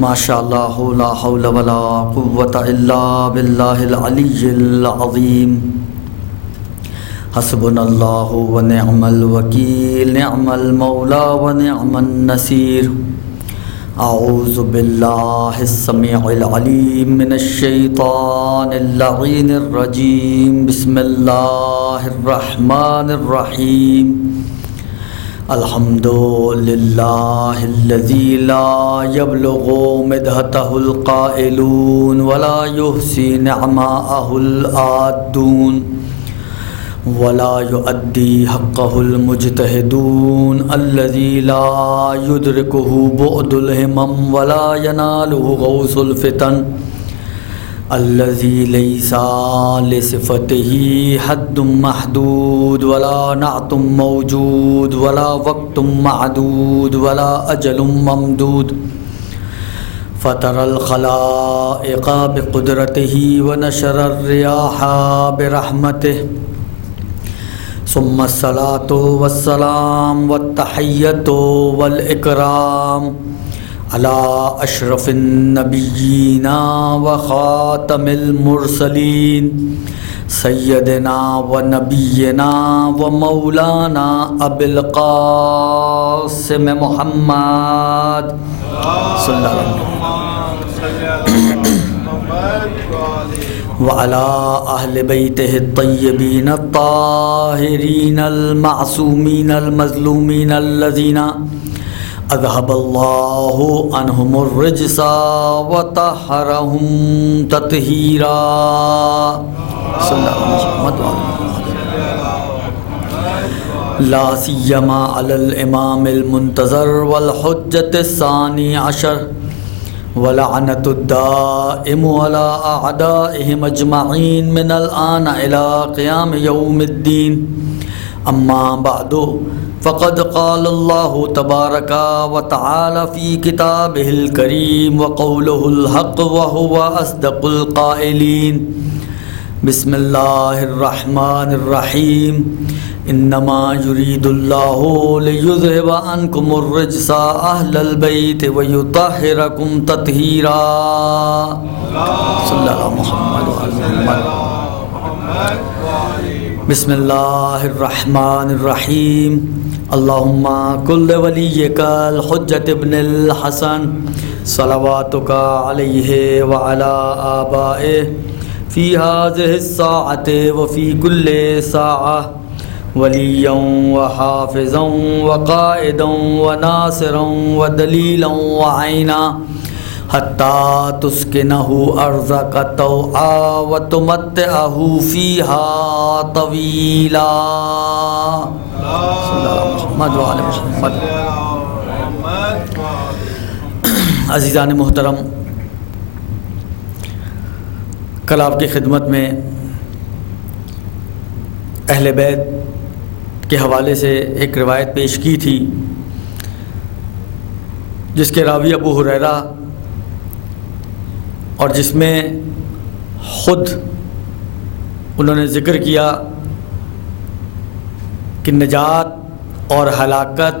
ماشاء اللہ لا حول ولا قوة الا باللہ العلی العظیم حسبنا اللہ ونعم الوکیل نعم المولا ونعم النصیر اعوذ باللہ السمیع العلیم من الشیطان اللعین الرجیم بسم اللہ الرحمن الرحیم الحمد للہ الذی لا یبلغ مدحتہ القائلون ولا یحصی نعماءہ العادون ولا یؤدی حقہ المجتہدون الذی لا یدرکہ بعد الہمم ولا ینالہ غوث الفتن الذي ليس لصفته حد محدود ولا نعت موجود ولا وقت معدود ولا أجل ممدود فطر الخلائق بقدرته ونشر الرياح برحمته ثم الصلاة والسلام والتحية والإكرام على أشرف النبيين وخاتم المرسلين سيدنا ونبينا ومولانا أبي القاسم محمد صلى الله عليه وسلم وعلى أهل بيته الطيبين الطاهرين المعصومين المظلومين الذين اذهب اللہ عنہم الرجس وطہرہم تطہیرا صلی اللہ لا سیما علی الامام المنتظر والحجۃ الثانی عشر ولعنت الدائم على اعدائهم اجمعین من الآن الى قیام یوم الدین اما بعد فقد قال الله تبارك وتعالى في كتابه الكريم وقوله الحق وهو أصدق القائلين بسم الله الرحمن الرحيم إنما يريد الله ليذهب عنكم الرجس أهل البيت ويطهركم تطهيرا صلى الله على محمد وعلى محمد بسم اللہ الرحمن الرحیم اللہم کل ولیک الحجۃ ابن الحسن صلواتک علیہ وعلی آبائہ فی هذه الساعة وفی کل ساعة ولیا وحافظا وقائدا وناصرا ودلیلا وعینا حتی تسکنہ ارضک طوعا وتمتعہ فیہا طویلا صلی اللہ علیہ وسلم. عزیزان محترم، کل آپ کی خدمت میں اہل بیت کے حوالے سے ایک روایت پیش کی تھی جس کے راوی ابو ہریرہ اور جس میں خود انہوں نے ذکر کیا کہ نجات اور ہلاکت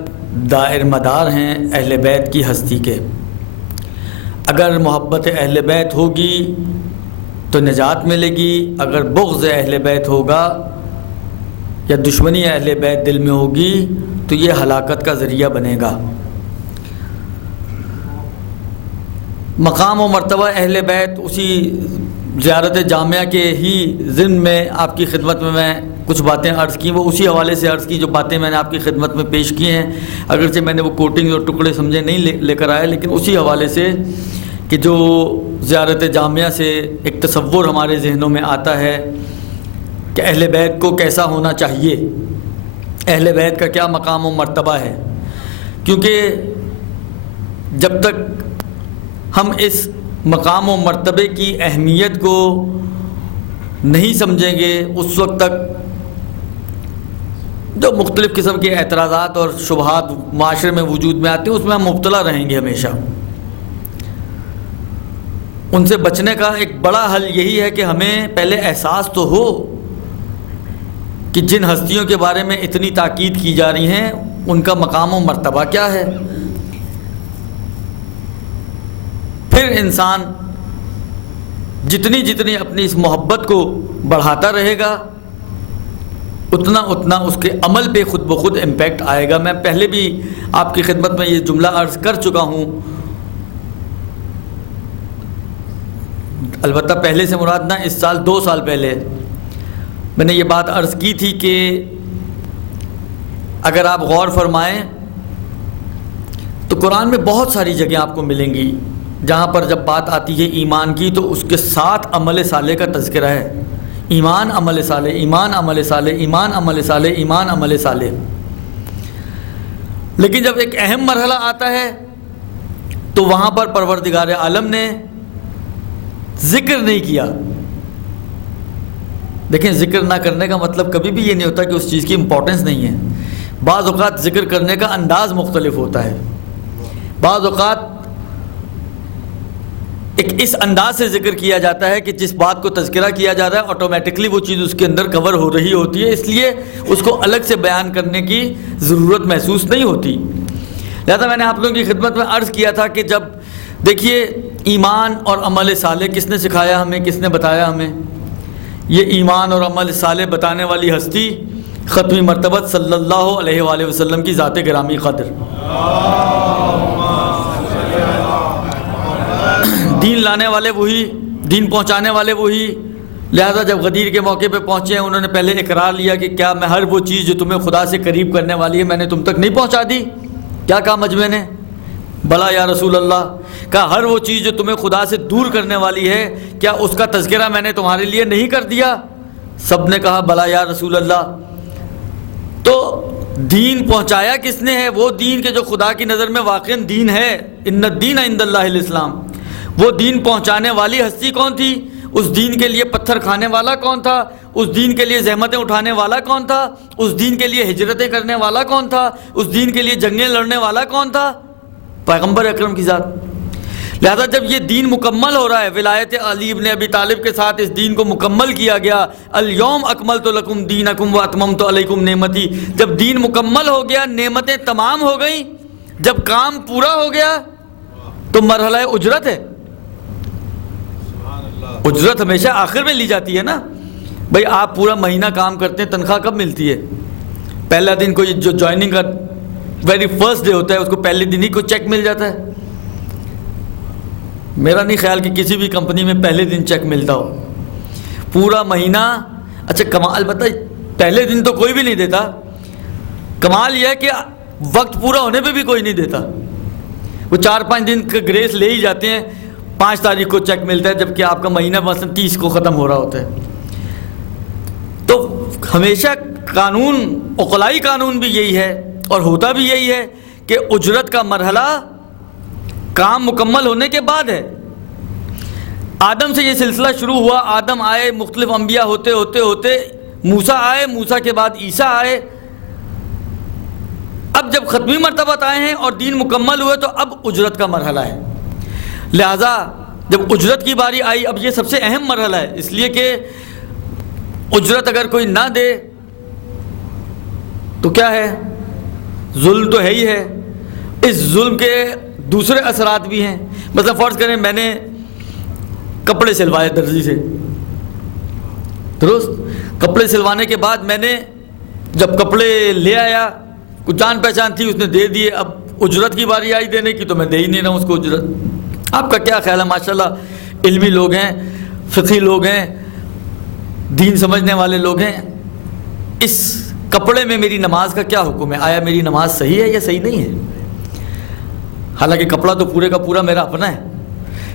دائر مدار ہیں اہل بیت کی ہستی کے. اگر محبت اہل بیت ہوگی تو نجات ملے گی، اگر بغض اہل بیت ہوگا یا دشمنی اہل بیت دل میں ہوگی تو یہ ہلاکت کا ذریعہ بنے گا. مقام و مرتبہ اہل بیت اسی زیارت جامعہ کے ہی ضمن میں آپ کی خدمت میں کچھ باتیں عرض کی، وہ اسی حوالے سے عرض کی جو باتیں میں نے آپ کی خدمت میں پیش کی ہیں. اگرچہ میں نے وہ کوٹنگ اور ٹکڑے سمجھے نہیں لے کر آیا، لیکن اسی حوالے سے کہ جو زیارت جامعہ سے ایک تصور ہمارے ذہنوں میں آتا ہے کہ اہل بیت کو کیسا ہونا چاہیے، اہل بیت کا کیا مقام و مرتبہ ہے. کیونکہ جب تک ہم اس مقام و مرتبے کی اہمیت کو نہیں سمجھیں گے اس وقت تک جو مختلف قسم کے اعتراضات اور شبہات معاشرے میں وجود میں آتے ہیں اس میں ہم مبتلا رہیں گے ہمیشہ. ان سے بچنے کا ایک بڑا حل یہی ہے کہ ہمیں پہلے احساس تو ہو کہ جن ہستیوں کے بارے میں اتنی تاکید کی جا رہی ہیں ان کا مقام و مرتبہ کیا ہے. پھر انسان جتنی اپنی اس محبت کو بڑھاتا رہے گا اتنا اس کے عمل پہ خود بخود امپیکٹ آئے گا۔ میں پہلے بھی آپ کی خدمت میں یہ جملہ عرض کر چکا ہوں، البتہ پہلے سے مراد نہ اس سال 2 سال پہلے میں نے یہ بات عرض کی تھی کہ اگر آپ غور فرمائیں تو قرآن میں بہت ساری جگہیں آپ کو ملیں گی جہاں پر جب بات آتی ہے ایمان کی تو اس کے ساتھ عمل صالح کا تذکرہ ہے۔ ایمان عمل صالح، ایمان عمل صالح، ایمان عمل صالح، ایمان عمل صالح۔ لیکن جب ایک اہم مرحلہ آتا ہے تو وہاں پر پروردگار عالم نے ذکر نہیں کیا۔ دیکھیں، ذکر نہ کرنے کا مطلب کبھی بھی یہ نہیں ہوتا کہ اس چیز کی امپورٹنس نہیں ہے۔ بعض اوقات ذکر کرنے کا انداز مختلف ہوتا ہے، بعض اوقات ایک اس انداز سے ذکر کیا جاتا ہے کہ جس بات کو تذکرہ کیا جا رہا ہے آٹومیٹکلی وہ چیز اس کے اندر کور ہو رہی ہوتی ہے، اس لیے اس کو الگ سے بیان کرنے کی ضرورت محسوس نہیں ہوتی۔ لہذا میں نے آپ لوگوں کی خدمت میں عرض کیا تھا کہ جب دیکھیے ایمان اور عمل صالح کس نے سکھایا ہمیں، کس نے بتایا ہمیں؟ یہ ایمان اور عمل صالح بتانے والی ہستی ختمی مرتبہ صلی اللہ علیہ وآلہ وسلم کی ذات گرامی قدر، دین لانے والے وہی، دین پہنچانے والے وہی۔ لہذا جب غدیر کے موقع پہ پہنچے ہیں انہوں نے پہلے اقرار لیا کہ کیا میں ہر وہ چیز جو تمہیں خدا سے قریب کرنے والی ہے میں نے تم تک نہیں پہنچا دی؟ کیا کہا مجمع نے؟ بلا یا رسول اللہ۔ کہا ہر وہ چیز جو تمہیں خدا سے دور کرنے والی ہے کیا اس کا تذکرہ میں نے تمہارے لیے نہیں کر دیا؟ سب نے کہا بلا یا رسول اللہ۔ تو دین پہنچایا کس نے ہے؟ وہ دین کہ جو خدا کی نظر میں واقعاً دین ہے، ان الدین عند اللہ الاسلام۔ وہ دین پہنچانے والی ہستی کون تھی؟ اس دین کے لیے پتھر کھانے والا کون تھا؟ اس دین کے لیے زحمتیں اٹھانے والا کون تھا؟ اس دین کے لیے ہجرتیں کرنے والا کون تھا؟ اس دین کے لیے جنگیں لڑنے والا کون تھا؟ پیغمبر اکرم کی ذات۔ لہذا جب یہ دین مکمل ہو رہا ہے، ولایت علی ابن ابی طالب کے ساتھ اس دین کو مکمل کیا گیا، الیوم اکملت لکم دینکم واتممت علیکم نعمتی۔ جب دین مکمل ہو گیا، نعمتیں تمام ہو گئیں، جب کام پورا ہو گیا تو مرحلہ اجرت ہے۔ اجرت ہمیشہ آخر میں لی جاتی ہے نا بھائی، آپ پورا مہینہ کام کرتے ہیں، تنخواہ کب ملتی ہے؟ پہلا دن کوئی جو جوائننگ کا ویری فرسٹ ڈے ہوتا ہے اس کو پہلے دن ہی کوئی چیک مل جاتا ہے؟ میرا نہیں خیال کہ کسی بھی کمپنی میں پہلے دن چیک ملتا ہو پورا مہینہ۔ اچھا کمال بتائیے، پہلے دن تو کوئی بھی نہیں دیتا، کمال یہ ہے کہ وقت پورا ہونے پہ بھی کوئی نہیں دیتا۔ وہ 4-5 دن کا گریس لے ہی جاتے ہیں، 5 تاریخ کو چیک ملتا ہے جبکہ آپ کا مہینہ مثلا 30 کو ختم ہو رہا ہوتا ہے۔ تو ہمیشہ قانون، عقلائی قانون بھی یہی ہے اور ہوتا بھی یہی ہے کہ اجرت کا مرحلہ کام مکمل ہونے کے بعد ہے۔ آدم سے یہ سلسلہ شروع ہوا، آدم آئے، مختلف انبیاء ہوتے ہوتے ہوتے موسیٰ آئے، موسیٰ کے بعد عیسیٰ آئے۔ اب جب ختمی مرتبہ آئے ہیں اور دین مکمل ہوئے تو اب اجرت کا مرحلہ ہے۔ لہذا جب اجرت کی باری آئی، اب یہ سب سے اہم مرحلہ ہے، اس لیے کہ اجرت اگر کوئی نہ دے تو کیا ہے؟ ظلم تو ہے ہی ہے۔ اس ظلم کے دوسرے اثرات بھی ہیں۔ مثلا فرض کریں میں نے کپڑے سلوائے درزی سے، درست؟ کپڑے سلوانے کے بعد میں نے جب کپڑے لے آیا، کچھ جان پہچان تھی، اس نے دے دیے، اب اجرت کی باری آئی دینے کی تو میں دے ہی نہیں رہا ہوں اس کو اجرت۔ آپ کا کیا خیال ہے؟ ماشاءاللہ علمی لوگ ہیں، فقی لوگ ہیں، دین سمجھنے والے لوگ ہیں، اس کپڑے میں میری نماز کا کیا حکم ہے؟ آیا میری نماز صحیح ہے یا صحیح نہیں ہے؟ حالانکہ کپڑا تو پورے کا پورا میرا اپنا ہے،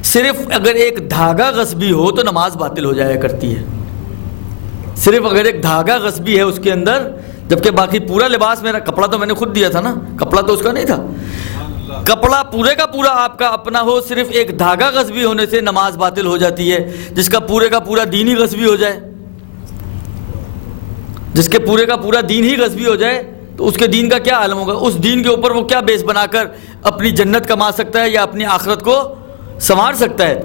صرف اگر ایک دھاگا غصبی ہو تو نماز باطل ہو جایا کرتی ہے۔ صرف اگر ایک دھاگا غصبی ہے اس کے اندر، جبکہ باقی پورا لباس میرا، کپڑا تو میں نے خود دیا تھا نا، کپڑا تو اس کا نہیں تھا۔ کپڑا پورے کا پورا آپ کا اپنا ہو، صرف ایک دھاگا غصبی ہونے سے نماز باطل ہو جاتی ہے۔ جس کا پورا دین ہی غصبی ہو جائے، جس کے پورے کا پورا دین ہی غصبی ہو جائے تو اس کے دین کا کیا عالم ہوگا؟ اس دین کے اوپر وہ کیا بیس بنا کر اپنی جنت کما سکتا ہے یا اپنی آخرت کو سنوار سکتا ہے؟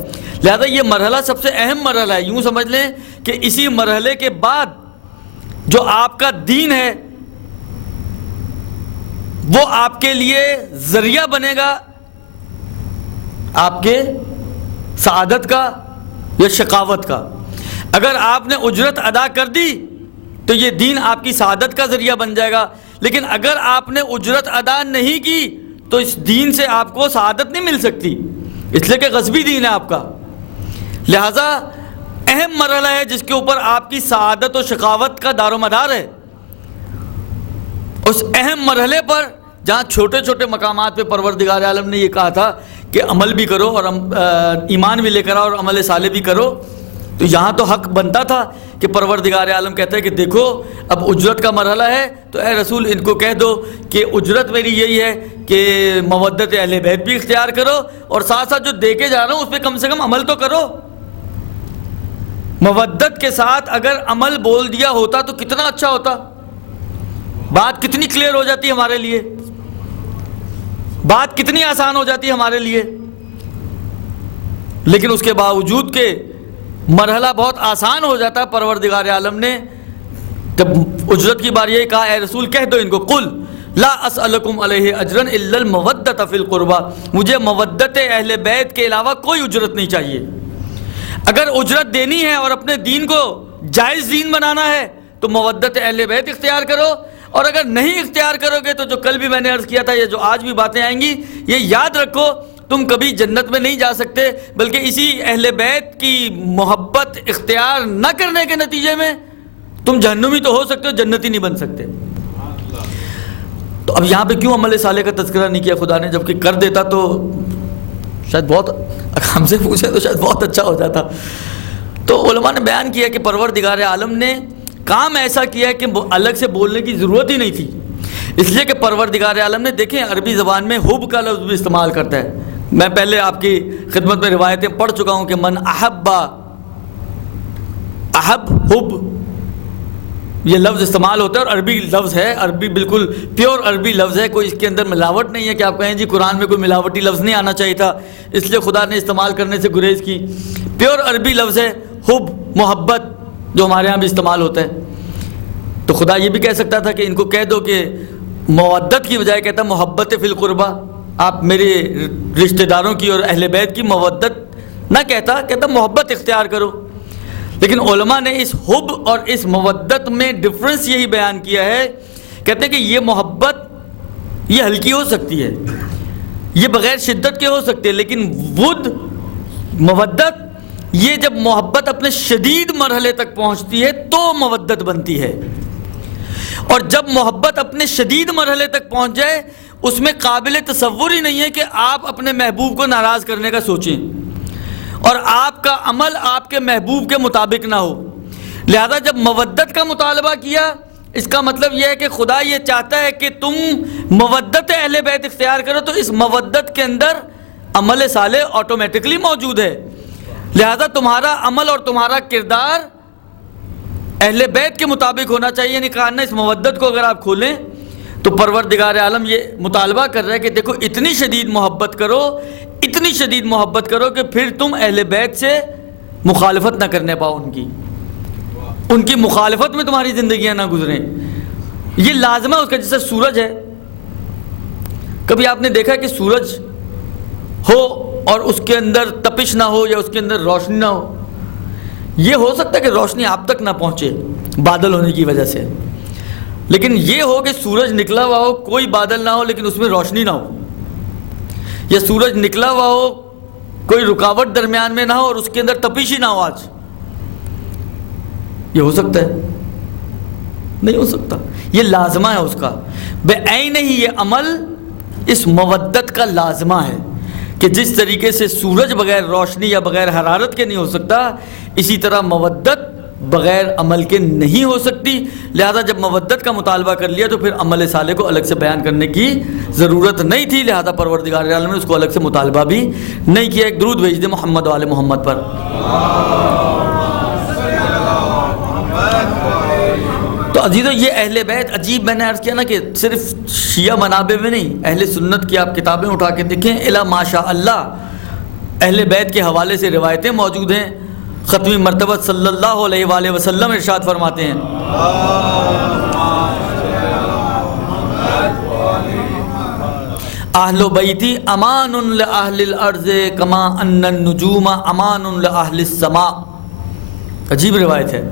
لہذا یہ مرحلہ سب سے اہم مرحلہ ہے۔ یوں سمجھ لیں کہ اسی مرحلے کے بعد جو آپ کا دین ہے وہ آپ کے لیے ذریعہ بنے گا آپ کے سعادت کا یا شقاوت کا. اگر آپ نے اجرت ادا کر دی تو یہ دین آپ کی سعادت کا ذریعہ بن جائے گا، لیکن اگر آپ نے اجرت ادا نہیں کی تو اس دین سے آپ کو سعادت نہیں مل سکتی، اس لیے کہ غصبی دین ہے آپ کا. لہذا اہم مرحلہ ہے جس کے اوپر آپ کی سعادت و شقاوت کا دار و مدار ہے. اس اہم مرحلے پر جہاں چھوٹے چھوٹے مقامات پہ پروردگار عالم نے یہ کہا تھا کہ عمل بھی کرو اور ایمان بھی لے کر آؤ اور عمل صالح بھی کرو، تو یہاں تو حق بنتا تھا کہ پروردگار عالم کہتا ہے کہ دیکھو اب اجرت کا مرحلہ ہے تو اے رسول ان کو کہہ دو کہ اجرت میری یہی ہے کہ مودت اہل بیت بھی اختیار کرو اور ساتھ ساتھ جو دے کے جا رہا ہوں اس پہ کم سے کم عمل تو کرو. مودت کے ساتھ اگر عمل بول دیا ہوتا تو کتنا اچھا ہوتا، بات کتنی کلیئر ہو جاتی ہمارے لیے، بات کتنی آسان ہو جاتی ہمارے لیے. لیکن اس کے باوجود کہ مرحلہ بہت آسان ہو جاتا، پروردگار عالم نے جب اجرت کی بار یہی کہا اے رسول کہہ دو ان کو قل لا اسألکم علیہ اجرا الا المودۃ فی القربى، مجھے مودت اہل بیت کے علاوہ کوئی اجرت نہیں چاہیے. اگر اجرت دینی ہے اور اپنے دین کو جائز دین بنانا ہے تو مودت اہل بیت اختیار کرو، اور اگر نہیں اختیار کرو گے تو جو کل بھی میں نے عرض کیا تھا، یہ جو آج بھی باتیں آئیں گی، یہ یاد رکھو تم کبھی جنت میں نہیں جا سکتے، بلکہ اسی اہل بیت کی محبت اختیار نہ کرنے کے نتیجے میں تم جہنمی تو ہو سکتے ہو، جنتی نہیں بن سکتے. تو اب یہاں پہ کیوں عمل صالح کا تذکرہ نہیں کیا خدا نے، جبکہ کر دیتا تو شاید بہت، ہم سے پوچھے تو شاید بہت اچھا ہو جاتا. تو علماء نے بیان کیا کہ پروردگار عالم نے کام ایسا کیا ہے کہ الگ سے بولنے کی ضرورت ہی نہیں تھی، اس لیے کہ پروردگار عالم نے دیکھیں عربی زبان میں حب کا لفظ بھی استعمال کرتا ہے. میں پہلے آپ کی خدمت میں روایتیں پڑھ چکا ہوں کہ من احب حب یہ لفظ استعمال ہوتا ہے اور عربی لفظ ہے، عربی بالکل پیور عربی لفظ ہے، کوئی اس کے اندر ملاوٹ نہیں ہے کہ آپ کہیں جی قرآن میں کوئی ملاوٹی لفظ نہیں آنا چاہیے تھا اس لیے خدا نے استعمال کرنے سے گریز کی. پیور عربی لفظ ہے حب، محبت، جو ہمارے ہاں بھی استعمال ہوتا ہے. تو خدا یہ بھی کہہ سکتا تھا کہ ان کو کہہ دو کہ مودت کی بجائے کہتا محبت فی القربہ، آپ میرے رشتہ داروں کی اور اہل بیت کی مودت نہ کہتا محبت اختیار کرو. لیکن علماء نے اس حب اور اس مودت میں ڈفرنس یہی بیان کیا ہے، کہتے ہیں کہ یہ محبت یہ ہلکی ہو سکتی ہے، یہ بغیر شدت کے ہو سکتی ہے، لیکن مودت یہ جب محبت اپنے شدید مرحلے تک پہنچتی ہے تو مودت بنتی ہے. اور جب محبت اپنے شدید مرحلے تک پہنچ جائے اس میں قابل تصور ہی نہیں ہے کہ آپ اپنے محبوب کو ناراض کرنے کا سوچیں اور آپ کا عمل آپ کے محبوب کے مطابق نہ ہو. لہذا جب مودت کا مطالبہ کیا اس کا مطلب یہ ہے کہ خدا یہ چاہتا ہے کہ تم مودت اہل بیت اختیار کرو، تو اس مودت کے اندر عمل صالح آٹومیٹکلی موجود ہے. لہذا تمہارا عمل اور تمہارا کردار اہل بیت کے مطابق ہونا چاہیے. یعنی کہا نا اس مودت کو اگر آپ کھولیں تو پروردگار عالم یہ مطالبہ کر رہا ہے کہ دیکھو اتنی شدید محبت کرو، اتنی شدید محبت کرو کہ پھر تم اہل بیت سے مخالفت نہ کرنے پاؤ، ان کی مخالفت میں تمہاری زندگیاں نہ گزریں. یہ لازمہ اس کا، جیسے سورج ہے، کبھی آپ نے دیکھا کہ سورج ہو اور اس کے اندر تپش نہ ہو یا اس کے اندر روشنی نہ ہو؟ یہ ہو سکتا ہے کہ روشنی آپ تک نہ پہنچے بادل ہونے کی وجہ سے، لیکن یہ ہو کہ سورج نکلا ہوا ہو، کوئی بادل نہ ہو لیکن اس میں روشنی نہ ہو، یا سورج نکلا ہوا ہو کوئی رکاوٹ درمیان میں نہ ہو اور اس کے اندر تپش ہی نہ ہو. آج یہ ہو سکتا ہے؟ نہیں ہو سکتا. یہ لازمہ ہے اس کا، بے عین ہی یہ عمل اس مودت کا لازمہ ہے کہ جس طریقے سے سورج بغیر روشنی یا بغیر حرارت کے نہیں ہو سکتا، اسی طرح مودت بغیر عمل کے نہیں ہو سکتی. لہذا جب مودت کا مطالبہ کر لیا تو پھر عمل صالح کو الگ سے بیان کرنے کی ضرورت نہیں تھی، لہذا پروردگار عالم نے اس کو الگ سے مطالبہ بھی نہیں کیا. ایک درود بھیج دیں محمد و آل محمد پر. تو عزیزو یہ اہل بیت عجیب، میں نے عرض کیا نا کہ صرف شیعہ منابع میں نہیں، اہل سنت کی آپ کتابیں اٹھا کے دیکھیں، الا ماشاء اللہ اہل بیت کے حوالے سے روایتیں موجود ہیں. ختمی مرتبہ صلی اللہ علیہ وآلہ وسلم ارشاد فرماتے ہیں اہل بیتی امان لأہل الارض کما ان النجوم امان لأہل السماء. عجیب روایت ہے.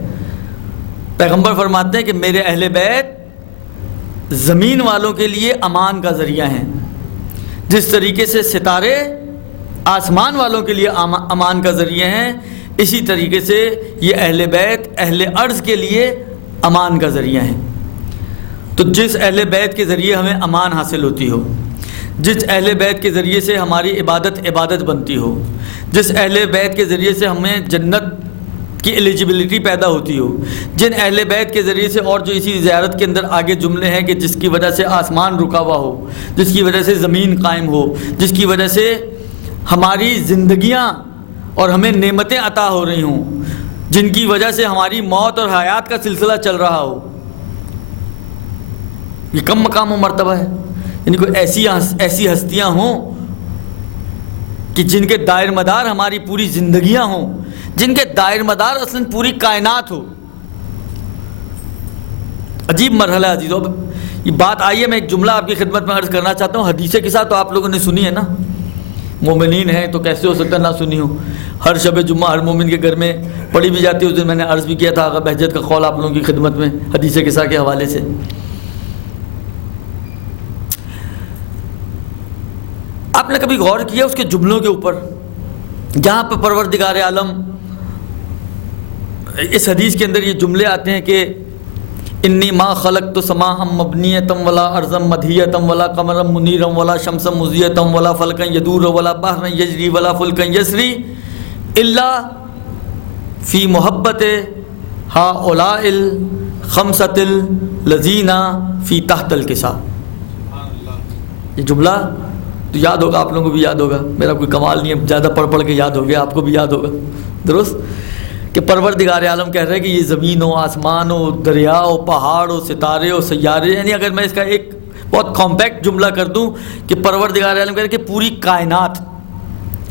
پیغمبر فرماتے ہیں کہ میرے اہل بیت زمین والوں کے لیے امان کا ذریعہ ہیں، جس طریقے سے ستارے آسمان والوں کے لیے امان کا ذریعہ ہیں، اسی طریقے سے یہ اہل بیت اہل ارض کے لیے امان کا ذریعہ ہیں. تو جس اہل بیت کے ذریعے ہمیں امان حاصل ہوتی ہو، جس اہل بیت کے ذریعے سے ہماری عبادت بنتی ہو، جس اہل بیت کے ذریعے سے ہمیں جنت کی ایلیجبلٹی پیدا ہوتی ہو، جن اہل بیت کے ذریعے سے، اور جو اسی زیارت کے اندر آگے جملے ہیں کہ جس کی وجہ سے آسمان رکا ہوا ہو، جس کی وجہ سے زمین قائم ہو، جس کی وجہ سے ہماری زندگیاں اور ہمیں نعمتیں عطا ہو رہی ہوں، جن کی وجہ سے ہماری موت اور حیات کا سلسلہ چل رہا ہو. یہ کم مقام و مرتبہ ہے. یعنی کوئی ایسی ہستیاں ہوں کہ جن کے دائر مدار ہماری پوری زندگیاں ہوں، جن کے دائر مدار اصلاً پوری کائنات ہو. عجیب مرحلہ ہے عزیزو. اب یہ بات آئی ہے، میں ایک جملہ آپ کی خدمت میں عرض کرنا چاہتا ہوں. حدیث کے ساتھ تو آپ لوگوں نے سنی ہے نا، مومنین ہیں تو کیسے ہو سکتا نہ سنی ہو. ہر شب جمعہ ہر مومن کے گھر میں پڑھی بھی جاتی ہے. اس دن میں نے عرض بھی کیا تھا آقا بہجت کا قول آپ لوگوں کی خدمت میں حدیث کے ساتھ کے حوالے سے. آپ نے کبھی غور کیا اس کے جملوں کے اوپر، جہاں پہ پروردگار عالم، اس حدیث کے اندر یہ جملے آتے ہیں کہ انی ما خلقت سماء مبنیۃ ولا ارضا مدھیۃ ولا قمرا منیرا ولا شمسا مضیۃ ولا فلکا یدور ولا بحرا یجری ولا فلکا یسری الا فی محبت ہؤلاء الخمسۃ الذین فی تحت الکساء. یہ جملہ تو یاد ہوگا، آپ لوگوں کو بھی یاد ہوگا. میرا کوئی کمال نہیں ہے، زیادہ پڑھ کے یاد ہو گیا، آپ کو بھی یاد ہوگا درست، کہ پروردگار عالم کہہ رہے ہیں کہ یہ زمین ہو، آسمان ہو، دریا ہو، پہاڑ ہو، ستارے ہو، سیارے، یعنی اگر میں اس کا ایک بہت کمپیکٹ جملہ کر دوں کہ پروردگار عالم کہہ رہے ہیں کہ پوری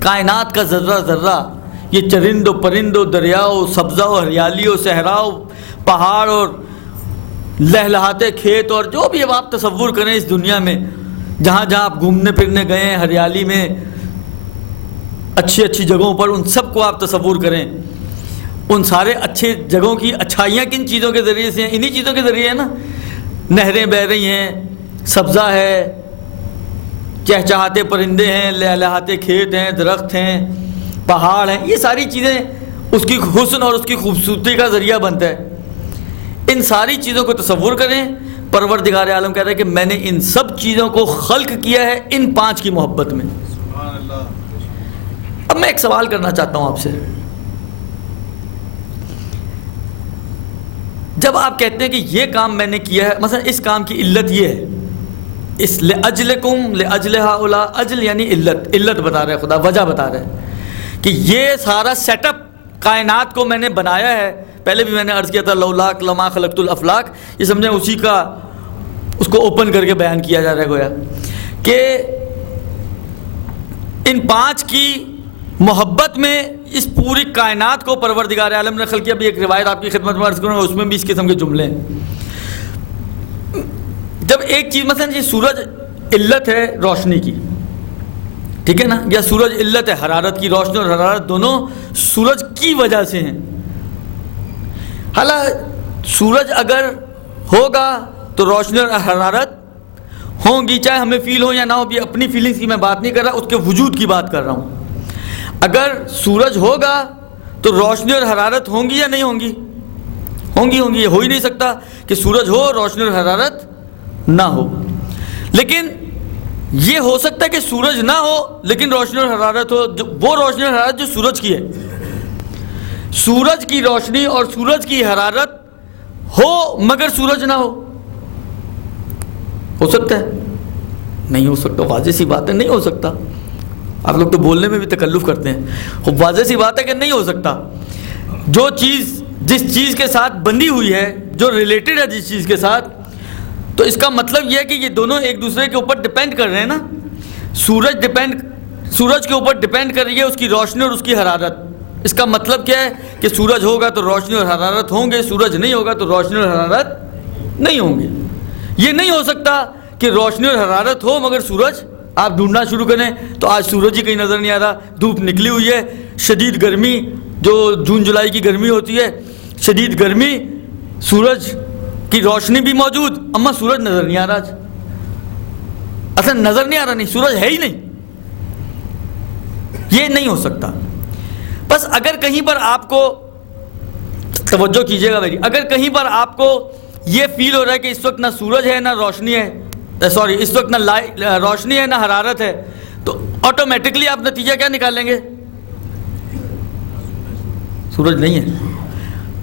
کائنات کا ذرہ ذرہ، یہ چرند و پرند و دریا ہو، سبزہ و ہریالی ہو، صحرا ہو، پہاڑ اور لہلہاتے کھیت، اور جو بھی اب آپ تصور کریں اس دنیا میں جہاں جہاں آپ گھومنے پھرنے گئے ہیں، ہریالی میں، اچھی اچھی جگہوں پر، ان سب کو آپ تصور کریں. ان سارے اچھے جگہوں کی اچھائیاں کن چیزوں کے ذریعے سے ہیں؟ انہی چیزوں کے ذریعے ہیں نا. نہریں بہہ رہی ہیں، سبزہ ہے، چہچہاتے پرندے ہیں، لہلہاتے کھیت ہیں، درخت ہیں، پہاڑ ہیں، یہ ساری چیزیں اس کی حسن اور اس کی خوبصورتی کا ذریعہ بنتا ہے. ان ساری چیزوں کو تصور کریں. پروردگار عالم کہہ رہا ہے کہ میں نے ان سب چیزوں کو خلق کیا ہے ان 5 کی محبت میں. اب میں ایک سوال کرنا چاہتا ہوں آپ سے. جب آپ کہتے ہیں کہ یہ کام میں نے کیا ہے، مثلا اس کام کی علت یہ ہے، اس لأجلکم لأجل ہؤلاء، اجل یعنی علت بتا رہا ہے خدا، وجہ بتا رہا ہے کہ یہ سارا سیٹ اپ کائنات کو میں نے بنایا ہے. پہلے بھی میں نے عرض کیا تھا لولاک لما خلقت الافلاک، یہ سمجھیں اسی کا اس کو اوپن کر کے بیان کیا جا رہا ہے گویا کہ ان 5 کی محبت میں اس پوری کائنات کو پروردگار عالم نے خلق کیا. ابھی ایک روایت آپ کی خدمت میں عرض کروں گا، اس میں بھی اس قسم کے جملے ہیں. جب ایک چیز مثلا یہ سورج علت ہے روشنی کی، ٹھیک ہے نا، یا سورج علت ہے حرارت کی، روشنی اور حرارت دونوں سورج کی وجہ سے ہیں. حالانکہ سورج اگر ہوگا تو روشنی اور حرارت ہوں گی، چاہے ہمیں فیل ہو یا نہ ہو. بھی اپنی فیلنگز کی میں بات نہیں کر رہا، اس کے وجود کی بات کر رہا ہوں. اگر سورج ہوگا تو روشنی اور حرارت ہوں گی یا نہیں ہوں گی؟ ہوں گی. یہ ہو ہی نہیں سکتا کہ سورج ہو روشنی اور حرارت نہ ہو. لیکن یہ ہو سکتا ہے کہ سورج نہ ہو لیکن روشنی اور حرارت ہو. وہ روشنی اور حرارت جو سورج کی ہے، سورج کی روشنی اور سورج کی حرارت ہو مگر سورج نہ ہو سکتا ہے؟ نہیں ہو سکتا. واضح سی بات ہے نہیں ہو سکتا. آپ لوگ تو بولنے میں بھی تکلف کرتے ہیں، واضح سی بات ہے کہ نہیں ہو سکتا. جو چیز جس چیز کے ساتھ بندھی ہوئی ہے، جو ریلیٹڈ ہے جس چیز کے ساتھ، تو اس کا مطلب یہ ہے کہ یہ دونوں ایک دوسرے کے اوپر ڈپینڈ کر رہے ہیں نا. سورج کے اوپر ڈپینڈ کر رہی ہے اس کی روشنی اور اس کی حرارت. اس کا مطلب کیا ہے کہ سورج ہوگا تو روشنی اور حرارت ہوں گے، سورج نہیں ہوگا تو روشنی اور حرارت نہیں ہوں گے. یہ نہیں ہو سکتا کہ روشنی اور حرارت ہو مگر سورج آپ ڈھونڈنا شروع کریں تو آج سورج ہی کہیں نظر نہیں آ رہا، دھوپ نکلی ہوئی ہے، شدید گرمی، جو جون جولائی کی گرمی ہوتی ہے، شدید گرمی، سورج کی روشنی بھی موجود، اما سورج نظر نہیں آ رہا آج، اصلا نظر نہیں آ رہا، نہیں سورج ہے ہی نہیں، یہ نہیں ہو سکتا۔ بس اگر کہیں پر آپ کو، توجہ کیجئے گا میری، اگر کہیں پر آپ کو یہ فیل ہو رہا ہے کہ اس وقت نہ سورج ہے نہ روشنی ہے، اس وقت نہ روشنی ہے نہ حرارت ہے، تو آٹومیٹکلی آپ نتیجہ کیا نکالیں گے؟ سورج نہیں ہے،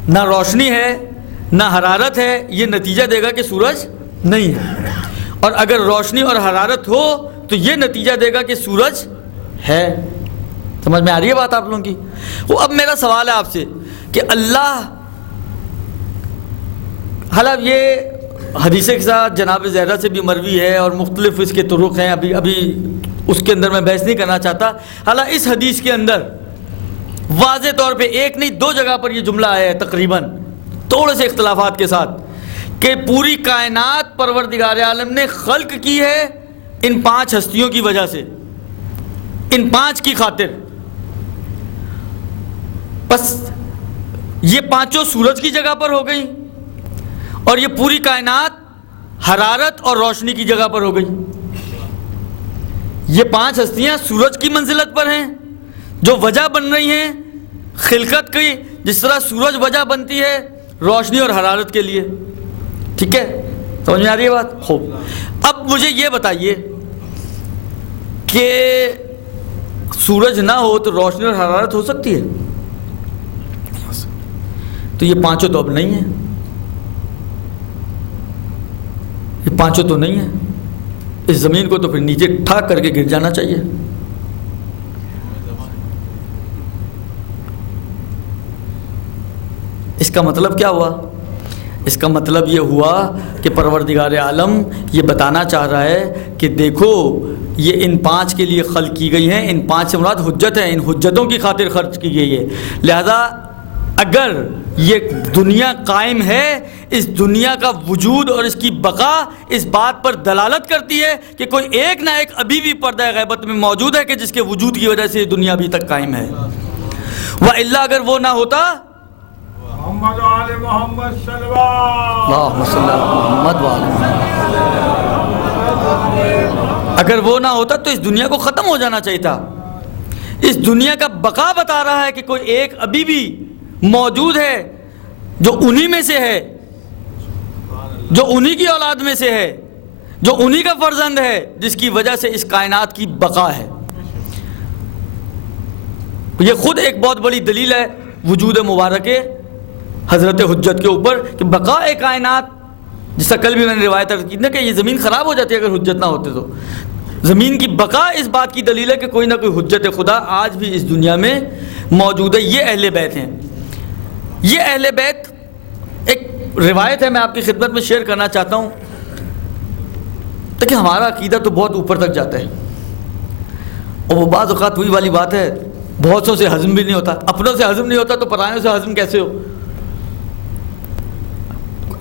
نہ روشنی ہے نہ حرارت ہے، یہ نتیجہ دے گا کہ سورج نہیں ہے۔ اور اگر روشنی اور حرارت ہو تو یہ نتیجہ دے گا کہ سورج ہے۔ سمجھ میں آ رہی ہے بات آپ لوگوں کی؟ وہ اب میرا سوال ہے آپ سے کہ اللہ، حالانکہ یہ حدیث کے ساتھ جناب زہرا سے بھی مروی ہے اور مختلف اس کے طرق ہیں، ابھی اس کے اندر میں بحث نہیں کرنا چاہتا۔ حالانکہ اس حدیث کے اندر واضح طور پہ ایک نہیں دو جگہ پر یہ جملہ آیا ہے، تقریباً تھوڑے سے اختلافات کے ساتھ، کہ پوری کائنات پروردگار عالم نے خلق کی ہے ان 5 ہستیوں کی وجہ سے، ان 5 کی خاطر۔ بس یہ 5 سورج کی جگہ پر ہو گئی اور یہ پوری کائنات حرارت اور روشنی کی جگہ پر ہو گئی۔ یہ 5 ہستیاں سورج کی منزلت پر ہیں جو وجہ بن رہی ہیں خلقت کی، جس طرح سورج وجہ بنتی ہے روشنی اور حرارت کے لیے۔ ٹھیک ہے، سمجھ میں آ رہی ہے بات؟ خوب، اب مجھے یہ بتائیے کہ سورج نہ ہو تو روشنی اور حرارت ہو سکتی ہے؟ تو یہ 5 تو اب نہیں ہیں، یہ 5 تو نہیں ہیں، اس زمین کو تو پھر نیچے ٹھاک کر کے گر جانا چاہیے۔ اس کا مطلب کیا ہوا؟ اس کا مطلب یہ ہوا کہ پروردگار عالم یہ بتانا چاہ رہا ہے کہ دیکھو یہ ان 5 کے لیے خلق کی گئی ہیں، ان 5 سے مراد حجت ہیں، ان حجتوں کی خاطر خرچ کی گئی ہے۔ لہذا اگر یہ دنیا قائم ہے، اس دنیا کا وجود اور اس کی بقا اس بات پر دلالت کرتی ہے کہ کوئی ایک نہ ایک ابھی بھی پردہ غیبت میں موجود ہے کہ جس کے وجود کی وجہ سے یہ دنیا ابھی تک قائم ہے۔ وَإِلَّا اگر وہ نہ ہوتا، محمد وآل محمد صلی اللہ، اللہم صلی علی محمد وآل محمد، اگر وہ نہ ہوتا تو اس دنیا کو ختم ہو جانا چاہیے تھا۔ اس دنیا کا بقا بتا رہا ہے کہ کوئی ایک ابھی بھی موجود ہے جو انہی میں سے ہے، جو انہی کی اولاد میں سے ہے، جو انہی کا فرزند ہے، جس کی وجہ سے اس کائنات کی بقا ہے۔ یہ خود ایک بہت بڑی دلیل ہے وجود مبارک حضرت حجت کے اوپر کہ بقاء کائنات، جس کا کل بھی میں نے روایت عرض کی نا کہ یہ زمین خراب ہو جاتی ہے اگر حجت نہ ہوتے تو، زمین کی بقا اس بات کی دلیل ہے کہ کوئی نہ کوئی حجت خدا آج بھی اس دنیا میں موجود ہے۔ یہ اہل بیت ہیں، یہ اہل بیت، ایک روایت ہے میں آپ کی خدمت میں شیئر کرنا چاہتا ہوں تاکہ ہمارا عقیدہ تو بہت اوپر تک جاتا ہے، اور وہ بعض اوقات وہی والی بات ہے بہت سو سے ہضم بھی نہیں ہوتا، اپنوں سے ہضم نہیں ہوتا تو پرائیوں سے ہضم کیسے ہو؟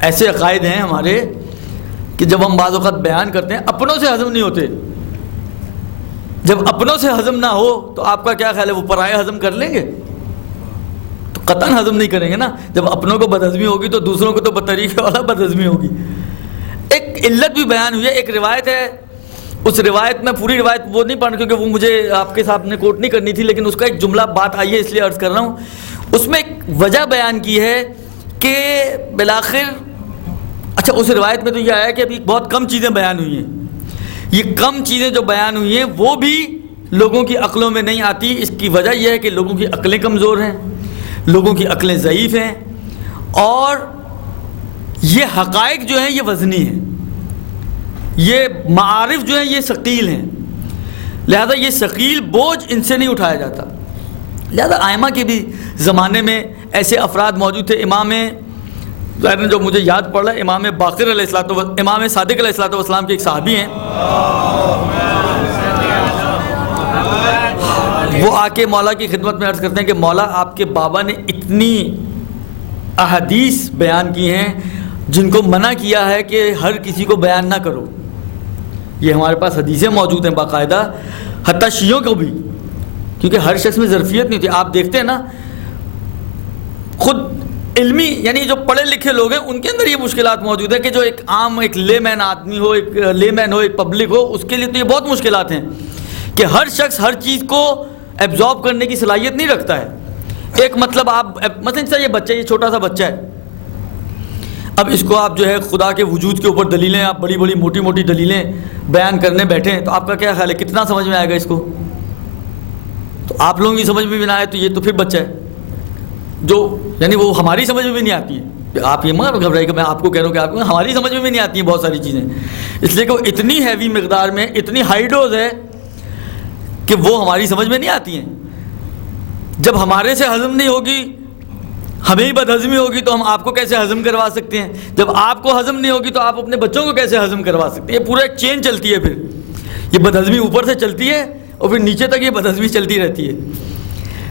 ایسے عقائد ہیں ہمارے کہ جب ہم بعض اوقات بیان کرتے ہیں اپنوں سے ہضم نہیں ہوتے، جب اپنوں سے ہضم نہ ہو تو آپ کا کیا خیال ہے وہ پرائے ہضم کر لیں گے؟ تو قطعاً ہضم نہیں کریں گے نا۔ جب اپنوں کو بدہضمی ہوگی تو دوسروں کو تو بطریقے والا بدہضمی ہوگی۔ ایک علت بھی بیان ہوئی ہے، ایک روایت ہے، اس روایت میں پوری روایت وہ نہیں پڑھنا کیونکہ وہ مجھے آپ کے سامنے کوٹ نہیں کرنی تھی، لیکن اس کا ایک جملہ بات آئی ہے اس لیے عرض کر رہا ہوں۔ اس میں ایک وجہ بیان کی ہے کہ بالآخر، اچھا اس روایت میں تو یہ آیا کہ ابھی بہت کم چیزیں بیان ہوئی ہیں، یہ کم چیزیں جو بیان ہوئی ہیں وہ بھی لوگوں کی عقلوں میں نہیں آتی۔ اس کی وجہ یہ ہے کہ لوگوں کی عقلیں کمزور ہیں، لوگوں کی عقلیں ضعیف ہیں، اور یہ حقائق جو ہیں یہ وزنی ہیں، یہ معارف جو ہیں یہ ثقیل ہیں، لہذا یہ ثقیل بوجھ ان سے نہیں اٹھایا جاتا۔ لہذا ائمہ کے بھی زمانے میں ایسے افراد موجود تھے، امام جو مجھے یاد پڑ رہا ہے امام باقر علیہ السلام، امام صادق علیہ السلام کے ایک صحابی ہیں، وہ آ کے مولا کی خدمت میں عرض کرتے ہیں کہ مولا آپ کے بابا نے اتنی احادیث بیان کی ہیں جن کو منع کیا ہے کہ ہر کسی کو بیان نہ کرو، یہ ہمارے پاس حدیثیں موجود ہیں باقاعدہ، حتیٰ شیعوں کو بھی، کیونکہ ہر شخص میں ظرفیت نہیں ہوتی. آپ دیکھتے ہیں نا خود علمی یعنی جو پڑھے لکھے لوگ ہیں ان کے اندر یہ مشکلات موجود ہیں کہ جو ایک عام ایک لے مین آدمی ہو، ایک لے مین ہو، ایک پبلک ہو، اس کے لیے تو یہ بہت مشکلات ہیں کہ ہر شخص ہر چیز کو ایبزارب کرنے کی صلاحیت نہیں رکھتا ہے. ایک مطلب آپ مثلا یہ بچہ، یہ چھوٹا سا بچہ ہے، اب اس کو آپ جو ہے خدا کے وجود کے اوپر دلیلیں، آپ بڑی بڑی موٹی موٹی دلیلیں بیان کرنے بیٹھے ہیں، تو آپ کا کیا خیال ہے کتنا سمجھ میں آئے گا اس کو؟ تو آپ لوگوں کی سمجھ میں بھی نہ آئے تو یہ تو پھر بچہ ہے جو یعنی وہ ہماری سمجھ میں بھی نہیں آتی ہے. آپ یہ مت گھبرائیے کہ میں آپ کو کہہ رہا ہوں کہ آپ کو ہماری سمجھ میں بھی نہیں آتی ہیں بہت ساری چیزیں، اس لیے کہ وہ اتنی ہیوی مقدار میں، اتنی ہائی ڈوز ہے کہ وہ ہماری سمجھ میں نہیں آتی ہیں. جب ہمارے سے ہضم نہیں ہوگی، ہمیں ہی بد ہضمی ہوگی، تو ہم آپ کو کیسے ہضم کروا سکتے ہیں؟ جب آپ کو ہضم نہیں ہوگی تو آپ اپنے بچوں کو کیسے ہضم کروا سکتے ہیں؟ یہ پورا ایک چین چلتی ہے. پھر یہ بد ہضمی اوپر سے چلتی ہے اور پھر نیچے تک یہ بد ہضمی چلتی رہتی ہے.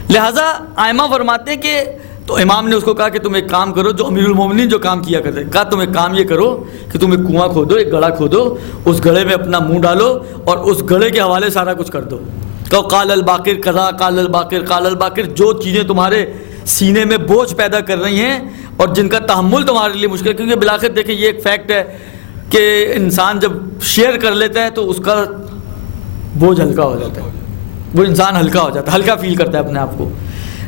لہٰذا آئمہ فرماتے ہیں کہ تو امام نے اس کو کہا کہ تم ایک کام کرو جو امیر المومنین جو کام کیا کرتے، کہا تم ایک کام یہ کرو کہ تم ایک کنواں کھودو، ایک گڑھا کھودو، اس گڑھے میں اپنا منہ ڈالو اور اس گڑھے کے حوالے سارا کچھ کر دو. کہ قال الباقر قضا، قال الباقر قال الباقر، جو چیزیں تمہارے سینے میں بوجھ پیدا کر رہی ہیں اور جن کا تحمل تمہارے لیے مشکل ہے، کیونکہ بالآخر دیکھیں یہ ایک فیکٹ ہے کہ انسان جب شیئر کر لیتا ہے تو اس کا بوجھ ہلکا ہو جاتا ہے، وہ انسان ہلکا ہو جاتا ہے، ہلکا فیل کرتا ہے اپنے آپ کو.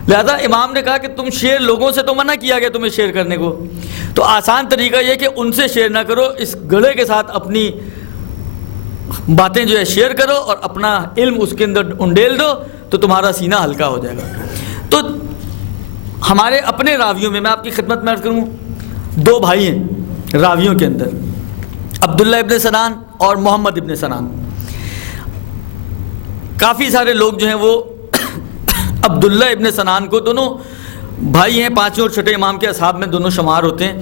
لہذا امام نے کہا کہ تم شیئر، لوگوں سے تو منع کیا گیا تمہیں شیئر کرنے کو، تو آسان طریقہ یہ کہ ان سے شیئر نہ کرو، اس گڑھے کے ساتھ اپنی باتیں جو ہے شیئر کرو اور اپنا علم اس کے اندر انڈیل دو تو تمہارا سینہ ہلکا ہو جائے گا. تو ہمارے اپنے راویوں میں آپ کی خدمت میں عرض کروں، دو بھائی ہیں راویوں کے اندر، عبداللہ ابن سنان اور محمد ابن سنان. کافی سارے لوگ جو ہیں وہ عبداللہ ابن سنان کو، دونوں بھائی ہیں، پانچویں اور چھٹے امام کے اصحاب میں دونوں شمار ہوتے ہیں،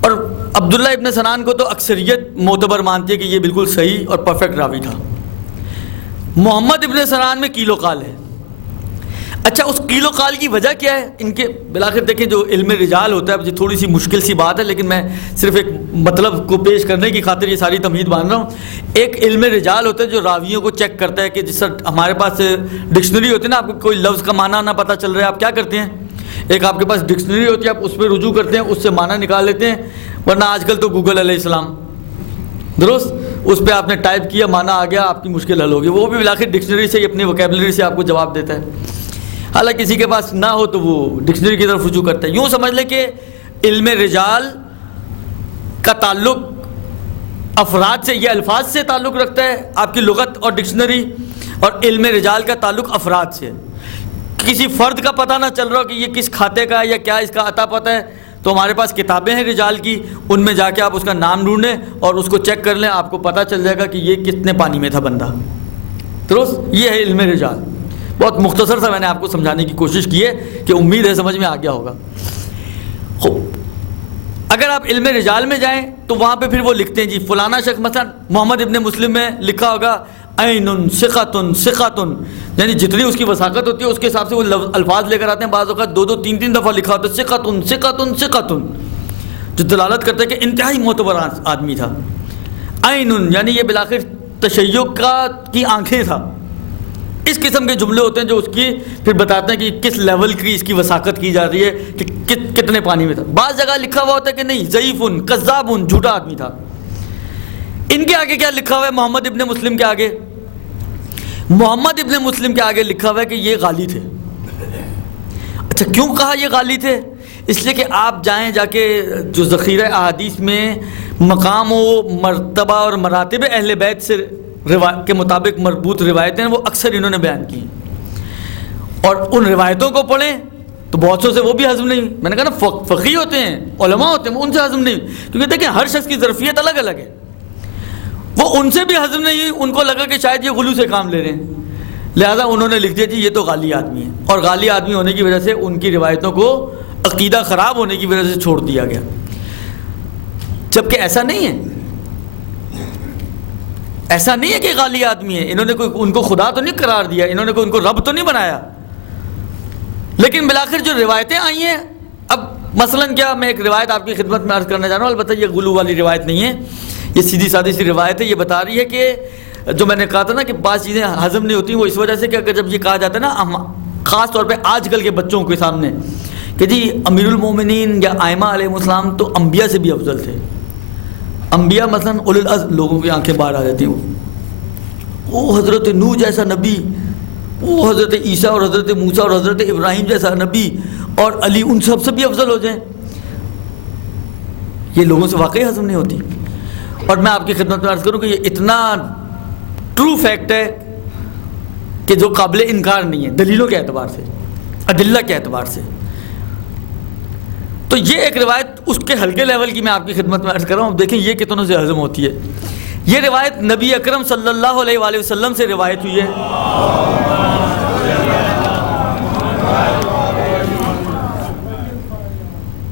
اور عبداللہ ابن سنان کو تو اکثریت معتبر مانتی ہے کہ یہ بالکل صحیح اور پرفیکٹ راوی تھا. محمد ابن سنان میں قیل و قال ہے. اچھا اس قیل و قال کی وجہ کیا ہے؟ ان کے بالآخر دیکھیں جو علم رجال ہوتا ہے، اب یہ تھوڑی سی مشکل سی بات ہے لیکن میں صرف ایک مطلب کو پیش کرنے کی خاطر یہ ساری تمہید باندھ رہا ہوں. ایک علم رجال ہوتا ہے جو راویوں کو چیک کرتا ہے کہ جس طرح ہمارے پاس ڈکشنری ہوتی ہے نا، آپ کو کوئی لفظ کا معنی نہ پتہ چل رہا ہے آپ کیا کرتے ہیں؟ ایک آپ کے پاس ڈکشنری ہوتی ہے، آپ اس پہ رجوع کرتے ہیں، اس سے معنی نکال لیتے ہیں. ورنہ آج کل تو گوگل علیہ السلام، درست، اس پہ آپ نے ٹائپ کیا، معنی آ گیا، آپ کی مشکل حل ہوگی. وہ بھی بالآخر ڈکشنری سے ہی، اپنی ووکیبلری سے آپ کو جواب دیتا ہے. حالانکہ کسی کے پاس نہ ہو تو وہ ڈکشنری کی طرف رجوع کرتا ہے. یوں سمجھ لیں کہ علم رجال کا تعلق افراد سے، یہ الفاظ سے تعلق رکھتا ہے آپ کی لغت اور ڈکشنری، اور علم رجال کا تعلق افراد سے. کسی فرد کا پتہ نہ چل رہا ہو کہ یہ کس کھاتے کا ہے یا کیا اس کا عطا پتہ ہے، تو ہمارے پاس کتابیں ہیں رجال کی، ان میں جا کے آپ اس کا نام ڈھونڈیں اور اس کو چیک کر لیں، آپ کو پتہ چل جائے گا کہ یہ کتنے پانی میں تھا بندہ. درست، یہ ہے علم رجال. بہت مختصر سا میں نے آپ کو سمجھانے کی کوشش کی ہے کہ امید ہے سمجھ میں آ گیا ہوگا. خوب، اگر آپ علم رجال میں جائیں تو وہاں پہ پھر وہ لکھتے ہیں جی فلانا شخص، مثلا محمد ابن مسلم میں لکھا ہوگا عین ثقۃ ثقۃ، یعنی جتنی اس کی وثاقت ہوتی ہے اس کے حساب سے وہ الفاظ لے کر آتے ہیں. بعض اوقات دو تین دفعہ لکھا ہوتا ہے ثقۃ ثقۃ ثقۃ، جو دلالت کرتا ہے کہ انتہائی معتبر آدمی تھا. عین یعنی یہ بالآخر تشیع کی آنکھیں تھا. اس قسم کے جملے ہوتے ہیں جو اس کی پھر بتاتے ہیں کہ کس لیول کی اس کی وثاقت کی جا رہی ہے کہ کتنے پانی میں تھا. بعض جگہ لکھا ہوا ہوتا ہے کہ نہیں ضعیف کذاب، جھوٹا آدمی تھا. ان کے آگے کیا لکھا ہوا ہے؟ محمد ابن مسلم کے آگے، محمد ابن مسلم کے آگے لکھا ہوا ہے کہ یہ غالی تھے. اچھا کیوں کہا یہ غالی تھے؟ اس لیے کہ آپ جائیں جا کے جو ذخیرہ احادیث میں مقام و مرتبہ اور مراتب اہل بیت سے کے مطابق مربوط روایتیں وہ اکثر انہوں نے بیان کی، اور ان روایتوں کو پڑھیں تو بہت سو سے وہ بھی ہضم نہیں. میں نے کہا نا فقیہ ہوتے ہیں، علماء ہوتے ہیں، ان سے ہضم نہیں، کیونکہ دیکھیں ہر شخص کی ظرفیت الگ الگ ہے. وہ ان سے بھی ہضم نہیں، ان کو لگا کہ شاید یہ غلو سے کام لے رہے ہیں، لہذا انہوں نے لکھ دیا جی یہ تو غالی آدمی ہے. اور غالی آدمی ہونے کی وجہ سے ان کی روایتوں کو عقیدہ خراب ہونے کی وجہ سے چھوڑ دیا گیا. جبکہ ایسا نہیں ہے، ایسا نہیں ہے کہ غالی آدمی ہے. انہوں نے کوئی ان کو خدا تو نہیں قرار دیا، انہوں نے کوئی ان کو رب تو نہیں بنایا، لیکن بالآخر جو روایتیں آئی ہیں، اب مثلا کیا میں ایک روایت آپ کی خدمت میں عرض کرنا چاہ رہا ہوں، البتہ یہ غلو والی روایت نہیں ہے. یہ سیدھی سادی سی روایت ہے، یہ بتا رہی ہے کہ جو میں نے کہا تھا نا کہ بعض چیزیں ہضم نہیں ہوتی، وہ اس وجہ سے کہ اگر جب یہ کہا جاتا ہے نا خاص طور پہ آج کل کے بچوں کے سامنے کہ جی امیر المومنین یا ائمہ علیہ السلام تو انبیاء سے بھی افضل تھے. انبیاء مثلاً اولو العزم، لوگوں کی آنکھیں باہر آ جاتی ہیں، وہ حضرت نوح جیسا نبی، وہ حضرت عیسیٰ اور حضرت موسیٰ اور حضرت ابراہیم جیسا نبی، اور علی ان سب سے بھی افضل ہو جائیں. یہ لوگوں سے واقعی ہضم نہیں ہوتی. اور میں آپ کی خدمت میں عرض کروں کہ یہ اتنا ٹرو فیکٹ ہے کہ جو قابل انکار نہیں ہے دلیلوں کے اعتبار سے، ادلہ کے اعتبار سے. تو یہ ایک روایت اس کے ہلکے لیول کی میں آپ کی خدمت میں عرض کر رہا ہوں. دیکھیں یہ کتنوں سے ہضم ہوتی ہے. یہ روایت نبی اکرم صلی اللہ علیہ وآلہ وسلم سے روایت ہوئی ہے.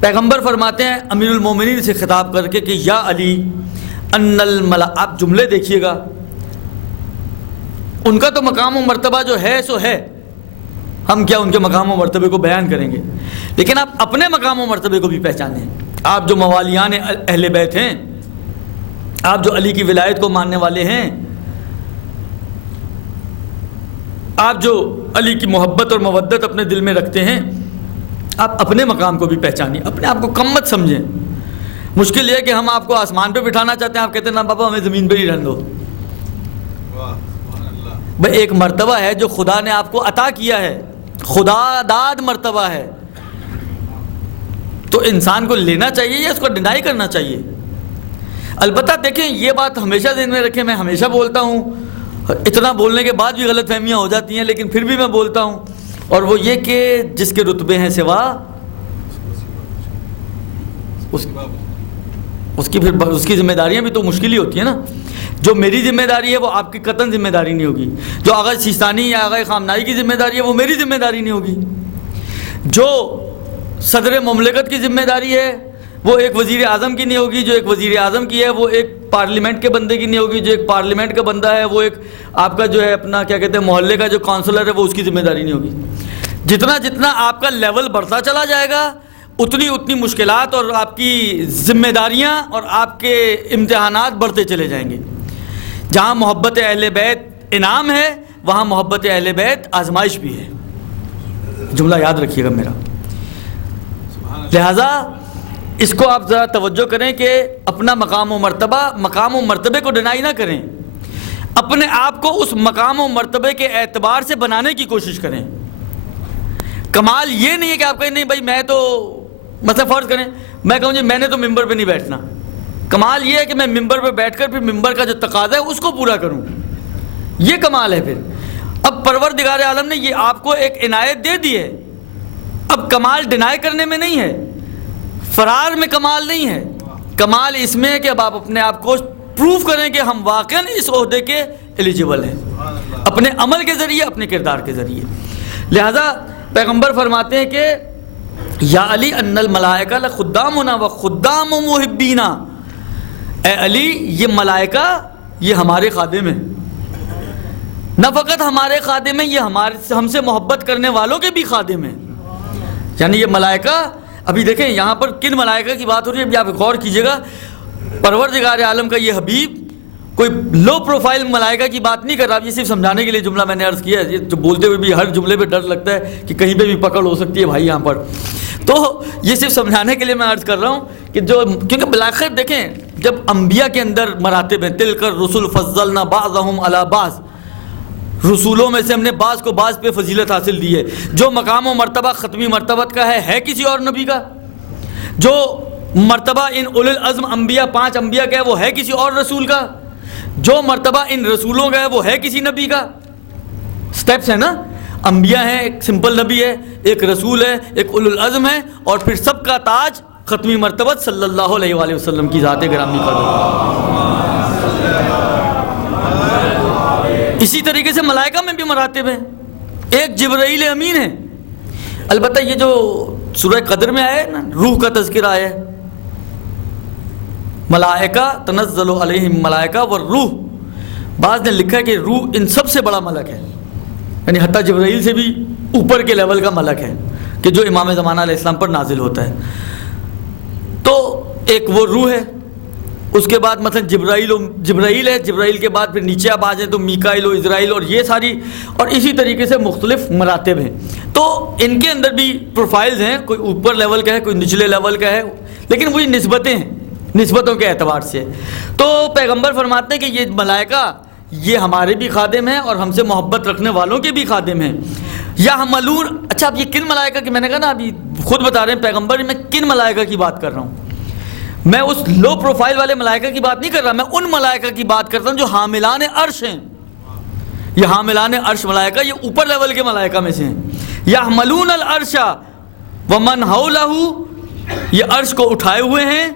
پیغمبر فرماتے ہیں امیر المومنین سے خطاب کر کے کہ یا علی ان آپ جملے دیکھیے گا، ان کا تو مقام و مرتبہ جو ہے سو ہے، ہم کیا ان کے مقام و مرتبے کو بیان کریں گے، لیکن آپ اپنے مقام و مرتبے کو بھی پہچانیں. آپ جو موالیان اہل بیت ہیں، آپ جو علی کی ولایت کو ماننے والے ہیں، آپ جو علی کی محبت اور مودت اپنے دل میں رکھتے ہیں، آپ اپنے مقام کو بھی پہچانیں، اپنے آپ کو کم مت سمجھیں. مشکل یہ ہے کہ ہم آپ کو آسمان پہ بٹھانا چاہتے ہیں، آپ کہتے ہیں نا بابا ہمیں زمین پہ ہی رہنے دو. بھائی ایک مرتبہ ہے جو خدا نے آپ کو عطا کیا ہے، خدا داد مرتبہ ہے، تو انسان کو لینا چاہیے یا اس کو ڈینائی کرنا چاہیے. البتہ دیکھیں یہ بات ہمیشہ ذہن میں رکھیں، میں ہمیشہ بولتا ہوں، اتنا بولنے کے بعد بھی غلط فہمیاں ہو جاتی ہیں لیکن پھر بھی میں بولتا ہوں، اور وہ یہ کہ جس کے رتبے ہیں سوا اس کی ذمہ داریاں بھی تو مشکل ہی ہوتی ہیں نا. جو میری ذمہ داری ہے وہ آپ کی قطعاً ذمہ داری نہیں ہوگی، جو آغا سیستانی یا آغا خامنائی کی ذمہ داری ہے وہ میری ذمہ داری نہیں ہوگی، جو صدر مملکت کی ذمہ داری ہے وہ ایک وزیر اعظم کی نہیں ہوگی، جو ایک وزیر اعظم کی ہے وہ ایک پارلیمنٹ کے بندے کی نہیں ہوگی، جو ایک پارلیمنٹ کا بندہ ہے وہ ایک آپ کا جو ہے اپنا کیا کہتے ہیں محلے کا جو کونسلر ہے وہ اس کی ذمہ داری نہیں ہوگی. جتنا جتنا آپ کا لیول بڑھتا چلا جائے گا اتنی اتنی مشکلات اور آپ کی ذمہ داریاں اور آپ کے امتحانات بڑھتے چلے جائیں گے. جہاں محبت اہل بیت انعام ہے وہاں محبت اہل بیت آزمائش بھی ہے. جملہ یاد رکھیے گا میرا. لہذا اس کو آپ ذرا توجہ کریں کہ اپنا مقام و مرتبے کو ڈینائی نہ کریں، اپنے آپ کو اس مقام و مرتبے کے اعتبار سے بنانے کی کوشش کریں. کمال یہ نہیں ہے کہ آپ کہیں نہیں بھائی میں تو مثلا فرض کریں میں کہوں جی میں نے تو ممبر پہ نہیں بیٹھنا. کمال یہ ہے کہ میں ممبر پہ بیٹھ کر پھر ممبر کا جو تقاضا ہے اس کو پورا کروں، یہ کمال ہے. پھر اب پروردگار عالم نے یہ آپ کو ایک عنایت دے دی ہے، اب کمال ڈینائی کرنے میں نہیں ہے، فرار میں کمال نہیں ہے. کمال اس میں ہے کہ اب آپ اپنے آپ کو پروف کریں کہ ہم واقعاً اس عہدے کے ایلیجیبل ہیں، اپنے عمل کے ذریعے، اپنے کردار کے ذریعے. لہذا پیغمبر فرماتے ہیں کہ یا علی ان الملائکہ لخدامنا وخدام محبینا، اے علی یہ ملائکہ یہ ہمارے خادم ہیں، نہ فقط ہمارے خادم ہیں، یہ ہم سے محبت کرنے والوں کے بھی خادم ہیں. یعنی یہ ملائکہ، ابھی دیکھیں یہاں پر کن ملائکہ کی بات ہو رہی ہے، ابھی آپ غور کیجئے گا. پروردگار عالم کا یہ حبیب کوئی لو پروفائل ملائکہ کی بات نہیں کر رہا. یہ صرف سمجھانے کے لیے جملہ میں نے عرض کیا ہے، یہ جو بولتے ہوئے بھی ہر جملے پہ ڈر لگتا ہے کہ کہیں پہ بھی پکڑ ہو سکتی ہے بھائی یہاں پر. تو یہ صرف سمجھانے کے لیے میں عرض کر رہا ہوں کہ کیونکہ بالآخر دیکھیں جب انبیاء کے اندر مراتب ہیں، تلک الرسل فضلنا بعضهم علی بعض، رسولوں میں سے ہم نے بعض کو بعض پہ فضیلت حاصل دی ہے. جو مقام و مرتبہ ختمی مرتبت کا ہے کسی اور نبی کا، جو مرتبہ ان اولو العزم انبیاء 5 انبیاء کا ہے وہ ہے کسی اور رسول کا، جو مرتبہ ان رسولوں کا ہے وہ ہے کسی نبی کا. سٹیپس ہیں نا، انبیاء ہیں، ایک سمپل نبی ہے، ایک رسول ہے، ایک اولو العزم ہے، اور پھر سب کا تاج ختمی مرتبت صلی اللہ علیہ وآلہ وسلم کی ذات گرامی قدر. اسی طریقے سے ملائکہ میں بھی مراتب ہیں. ایک جبرائیل امین ہے. البتہ یہ جو سورہ قدر میں آیا ہے نا، روح کا تذکرہ آیا ہے، ملائکہ تنزل علیہم ملائکہ والروح، بعض نے لکھا ہے کہ روح ان سب سے بڑا ملک ہے، یعنی حتیٰ جبرائیل سے بھی اوپر کے لیول کا ملک ہے کہ جو امام زمانہ علیہ السلام پر نازل ہوتا ہے. تو ایک وہ روح ہے اس کے بعد مثلا جبرائیل ہے، جبرائیل کے بعد پھر نیچے آپ آ جائیں تو میکائیل و اسرائیل، اور یہ ساری، اور اسی طریقے سے مختلف مراتب ہیں. تو ان کے اندر بھی پروفائلز ہیں، کوئی اوپر لیول کا ہے، کوئی نچلے لیول کا ہے، لیکن وہی نسبتیں ہیں، نسبتوں کے اعتبار سے. تو پیغمبر فرماتے ہیں کہ یہ ملائکہ یہ ہمارے بھی خادم ہیں اور ہم سے محبت رکھنے والوں کے بھی خادم ہیں. یا حملون، اچھا اب یہ کن ملائکہ کی، میں نے کہا نا ابھی خود بتا رہے ہیں پیغمبر، میں کن ملائکہ کی بات کر رہا ہوں؟ میں اس لو پروفائل والے ملائکہ کی بات نہیں کر رہا، میں ان ملائکہ کی بات کرتا ہوں جو حاملان عرش ہیں. یہ حاملان عرش ملائکہ یہ اوپر لیول کے ملائکہ میں سے ہیں. یحملون العرش ومن حولہ، یہ عرش کو اٹھائے ہوئے ہیں،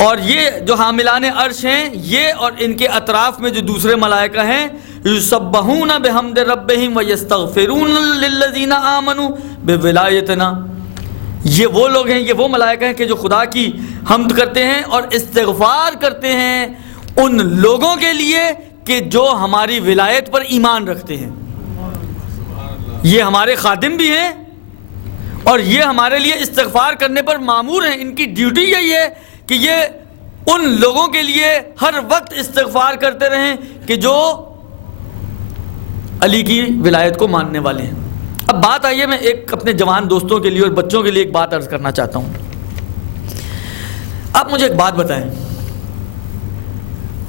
اور یہ جو حاملان عرش ہیں یہ اور ان کے اطراف میں جو دوسرے ملائکہ ہیں، یسبحون بحمد ربہم ویستغفرون للذین آمنوا بولایتنا، یہ وہ لوگ ہیں، یہ وہ ملائکہ ہیں کہ جو خدا کی حمد کرتے ہیں اور استغفار کرتے ہیں ان لوگوں کے لیے کہ جو ہماری ولایت پر ایمان رکھتے ہیں. یہ ہمارے خادم بھی ہیں اور یہ ہمارے لیے استغفار کرنے پر مامور ہیں. ان کی ڈیوٹی یہی ہے کہ یہ ان لوگوں کے لیے ہر وقت استغفار کرتے رہیں کہ جو علی کی ولایت کو ماننے والے ہیں. اب بات آئیے، میں ایک اپنے جوان دوستوں کے لیے اور بچوں کے لیے ایک بات عرض کرنا چاہتا ہوں. آپ مجھے ایک بات بتائیں،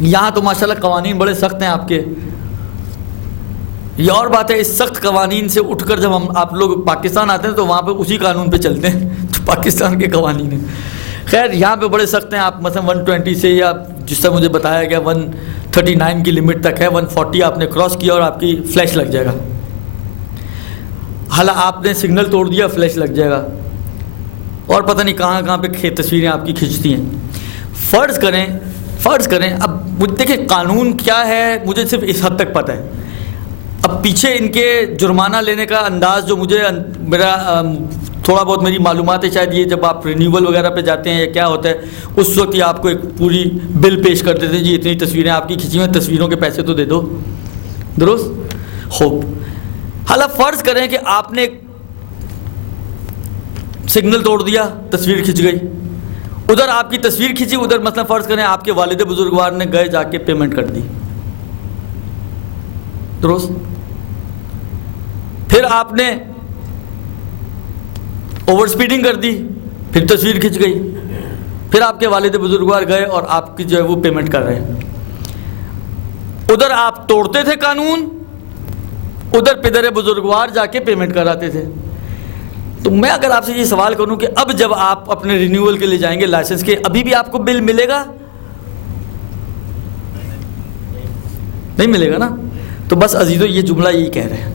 یہاں تو ماشاءاللہ قوانین بڑے سخت ہیں آپ کے، یہ اور بات ہے اس سخت قوانین سے اٹھ کر جب آپ لوگ پاکستان آتے ہیں تو وہاں پہ اسی قانون پہ چلتے ہیں جو پاکستان کے قوانین ہیں. خیر یہاں پہ بڑے سخت ہیں، آپ مثلا 120 سے یا جس سے مجھے بتایا گیا 139 کی لمٹ تک ہے، 140 آپ نے کراس کیا اور آپ کی فلیش لگ جائے گا. حالا آپ نے سگنل توڑ دیا، فلیش لگ جائے گا، اور پتہ نہیں کہاں کہاں پہ تصویریں آپ کی کھنچتی ہیں. فرض کریں اب دیکھیں قانون کیا ہے مجھے صرف اس حد تک پتہ ہے. اب پیچھے ان کے جرمانہ لینے کا انداز جو مجھے میرا تھوڑا بہت میری معلومات ہے، شاید یہ جب آپ رینیول وغیرہ پہ جاتے ہیں یا کیا ہوتا ہے اس وقت یہ آپ کو ایک پوری بل پیش کر دیتے ہیں، جی اتنی تصویریں آپ کی کھینچی ہوئی ہیں، تصویروں کے پیسے تو دے دو. درست؟ خوب. حالا فرض کریں کہ آپ نے سگنل توڑ دیا، تصویر کھنچ گئی، ادھر آپ کی تصویر کھینچی، ادھر مثلا فرض کریں آپ کے والد بزرگوار نے گئے جا کے پیمنٹ کر دی. درست؟ پھر آپ نے اوور سپیڈنگ کر دی، پھر تصویر کھنچ گئی، پھر آپ کے والد بزرگوار گئے اور آپ کی جو ہے وہ پیمنٹ کر رہے ہیں. ادھر آپ توڑتے تھے قانون، ادھر پدر بزرگوار جا کے پیمنٹ کراتے تھے. تو میں اگر آپ سے یہ سوال کروں کہ اب جب آپ اپنے رینیول کے لیے جائیں گے لائسنس کے، ابھی بھی آپ کو بل ملے گا؟ نہیں ملے گا نا. تو بس عزیزو یہ جملہ یہی کہہ رہے ہیں،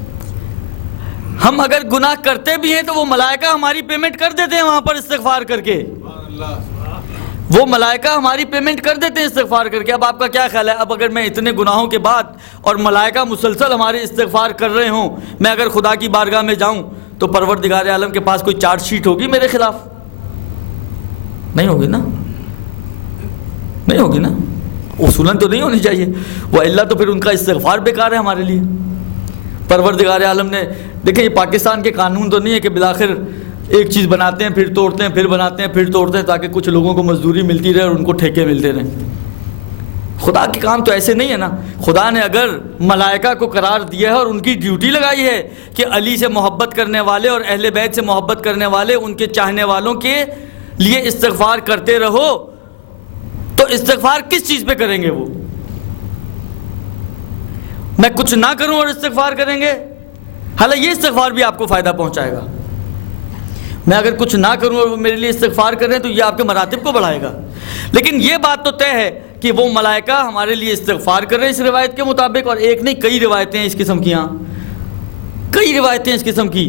ہم اگر گناہ کرتے بھی ہیں تو وہ ملائکہ ہماری پیمنٹ کر دیتے ہیں وہاں پر استغفار کر کے، وہ ملائکہ ہماری پیمنٹ کر دیتے ہیں استغفار کر کے. اب آپ کا کیا خیال ہے، اب اگر میں اتنے گناہوں کے بعد اور ملائکہ مسلسل ہمارے استغفار کر رہے ہوں، میں اگر خدا کی بارگاہ میں جاؤں تو پروردگار عالم کے پاس کوئی چارج شیٹ ہوگی میرے خلاف؟ نہیں ہوگی نا، نہیں ہوگی نا، اصولاً تو نہیں ہونی چاہیے. وہ اللہ تو پھر ان کا استغفار بیکار ہے ہمارے لیے. پروردگار عالم نے دیکھیں یہ پاکستان کے قانون تو نہیں ہے کہ بالآخر ایک چیز بناتے ہیں پھر توڑتے ہیں، پھر بناتے ہیں پھر توڑتے ہیں تاکہ کچھ لوگوں کو مزدوری ملتی رہے اور ان کو ٹھیکے ملتے رہیں. خدا کے کام تو ایسے نہیں ہے نا. خدا نے اگر ملائکہ کو قرار دیا ہے اور ان کی ڈیوٹی لگائی ہے کہ علی سے محبت کرنے والے اور اہل بیت سے محبت کرنے والے ان کے چاہنے والوں کے لیے استغفار کرتے رہو، تو استغفار کس چیز پہ کریں گے؟ وہ میں کچھ نہ کروں اور استغفار کریں گے؟ حالانکہ یہ استغفار بھی آپ کو فائدہ پہنچائے گا. میں اگر کچھ نہ کروں اور وہ میرے لیے استغفار کریں تو یہ آپ کے مراتب کو بڑھائے گا. لیکن یہ بات تو طے ہے کہ وہ ملائکہ ہمارے لیے استغفار کر رہے ہیں اس روایت کے مطابق، اور ایک نہیں کئی روایتیں ہیں اس قسم کی. ہاں کئی روایتیں اس قسم کی.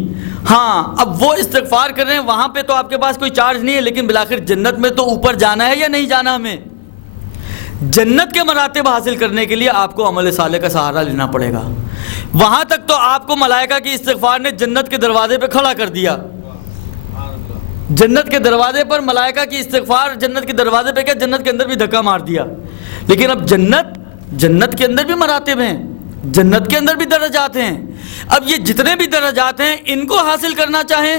ہاں اب وہ استغفار کر رہے ہیں، وہاں پہ تو آپ کے پاس کوئی چارج نہیں ہے، لیکن بالآخر جنت میں تو اوپر جانا ہے یا نہیں جانا؟ ہمیں جنت کے مراتب حاصل کرنے کے لیے آپ کو عمل صالح کا سہارا لینا پڑے گا. وہاں تک تو آپ کو ملائکہ کی استغفار نے جنت کے دروازے پہ کھڑا کر دیا. جنت کے دروازے پر ملائکہ کی استغفار، جنت کے دروازے پہ کیا جنت کے اندر بھی دھکا مار دیا. لیکن اب جنت کے اندر بھی مراتب ہیں، جنت کے اندر بھی درجات ہیں. اب یہ جتنے بھی درجات ہیں ان کو حاصل کرنا چاہیں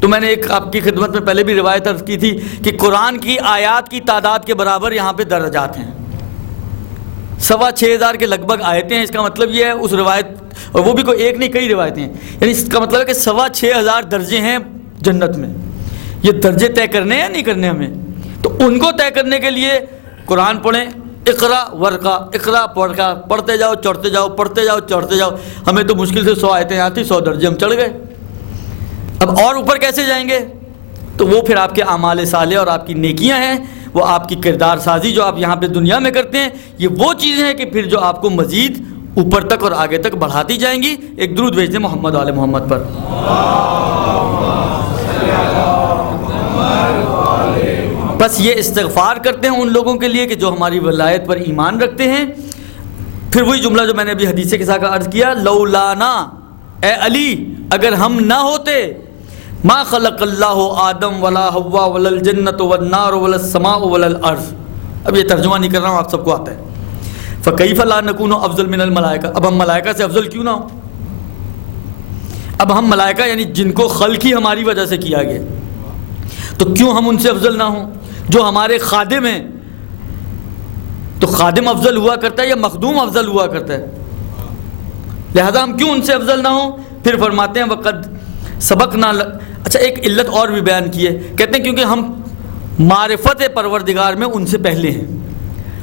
تو میں نے ایک آپ کی خدمت میں پہلے بھی روایت عرض کی تھی کہ قرآن کی آیات کی تعداد کے برابر یہاں پہ درجات ہیں، 6,500 کے لگ بھگ آیتیں ہیں۔ اس کا مطلب یہ ہے اس روایت، اور وہ بھی کوئی ایک نہیں کئی روایتیں ہیں، یعنی اس کا مطلب ہے کہ 6,500 درجے ہیں جنت میں۔ یہ درجے طے کرنے ہیں یا نہیں کرنے ہمیں؟ تو ان کو طے کرنے کے لیے قرآن پڑھیں، اقرا ورقا، اقرا پڑھا پڑھتے جاؤ چڑھتے جاؤ، پڑھتے جاؤ چڑھتے جاؤ۔ ہمیں تو مشکل سے 100 آیتیں آتی، 100 درجے ہم چڑھ گئے، اب اور اوپر کیسے جائیں گے؟ تو وہ پھر آپ کے اعمال صالح اور آپ کی نیکیاں ہیں، وہ آپ کی کردار سازی جو آپ یہاں پہ دنیا میں کرتے ہیں، یہ وہ چیزیں ہیں کہ پھر جو آپ کو مزید اوپر تک اور آگے تک بڑھاتی جائیں گی۔ ایک درود بھیج دیں محمد آل محمد پر۔ بس یہ استغفار کرتے ہیں ان لوگوں کے لیے کہ جو ہماری ولایت پر ایمان رکھتے ہیں۔ پھر وہی جملہ جو میں نے ابھی حدیث کے ساتھ عرض کیا، لولانا، اے علی اگر ہم نہ ہوتے، ما خلق اللہ آدم ولا حوا ولا الجنت والنار ولا السماء ولا الارض۔ اب یہ ترجمہ نہیں کر رہا ہوں، آپ سب کو آتا ہے۔ فکیف لا نکون افضل من الملائکہ، اب ہم ملائکہ سے افضل کیوں نہ ہوں؟ اب ہم ملائکہ یعنی جن کو خلق ہی ہماری وجہ سے کیا گیا، تو کیوں ہم ان سے افضل نہ ہوں؟ جو ہمارے خادم ہیں، تو خادم افضل ہوا کرتا ہے یا مخدوم افضل ہوا کرتا ہے؟ لہذا ہم کیوں ان سے افضل نہ ہوں؟ پھر فرماتے ہیں وقد سبقنا، اچھا ایک علت اور بھی بیان کی ہے، کہتے ہیں کیونکہ ہم معرفت پروردگار میں ان سے پہلے ہیں،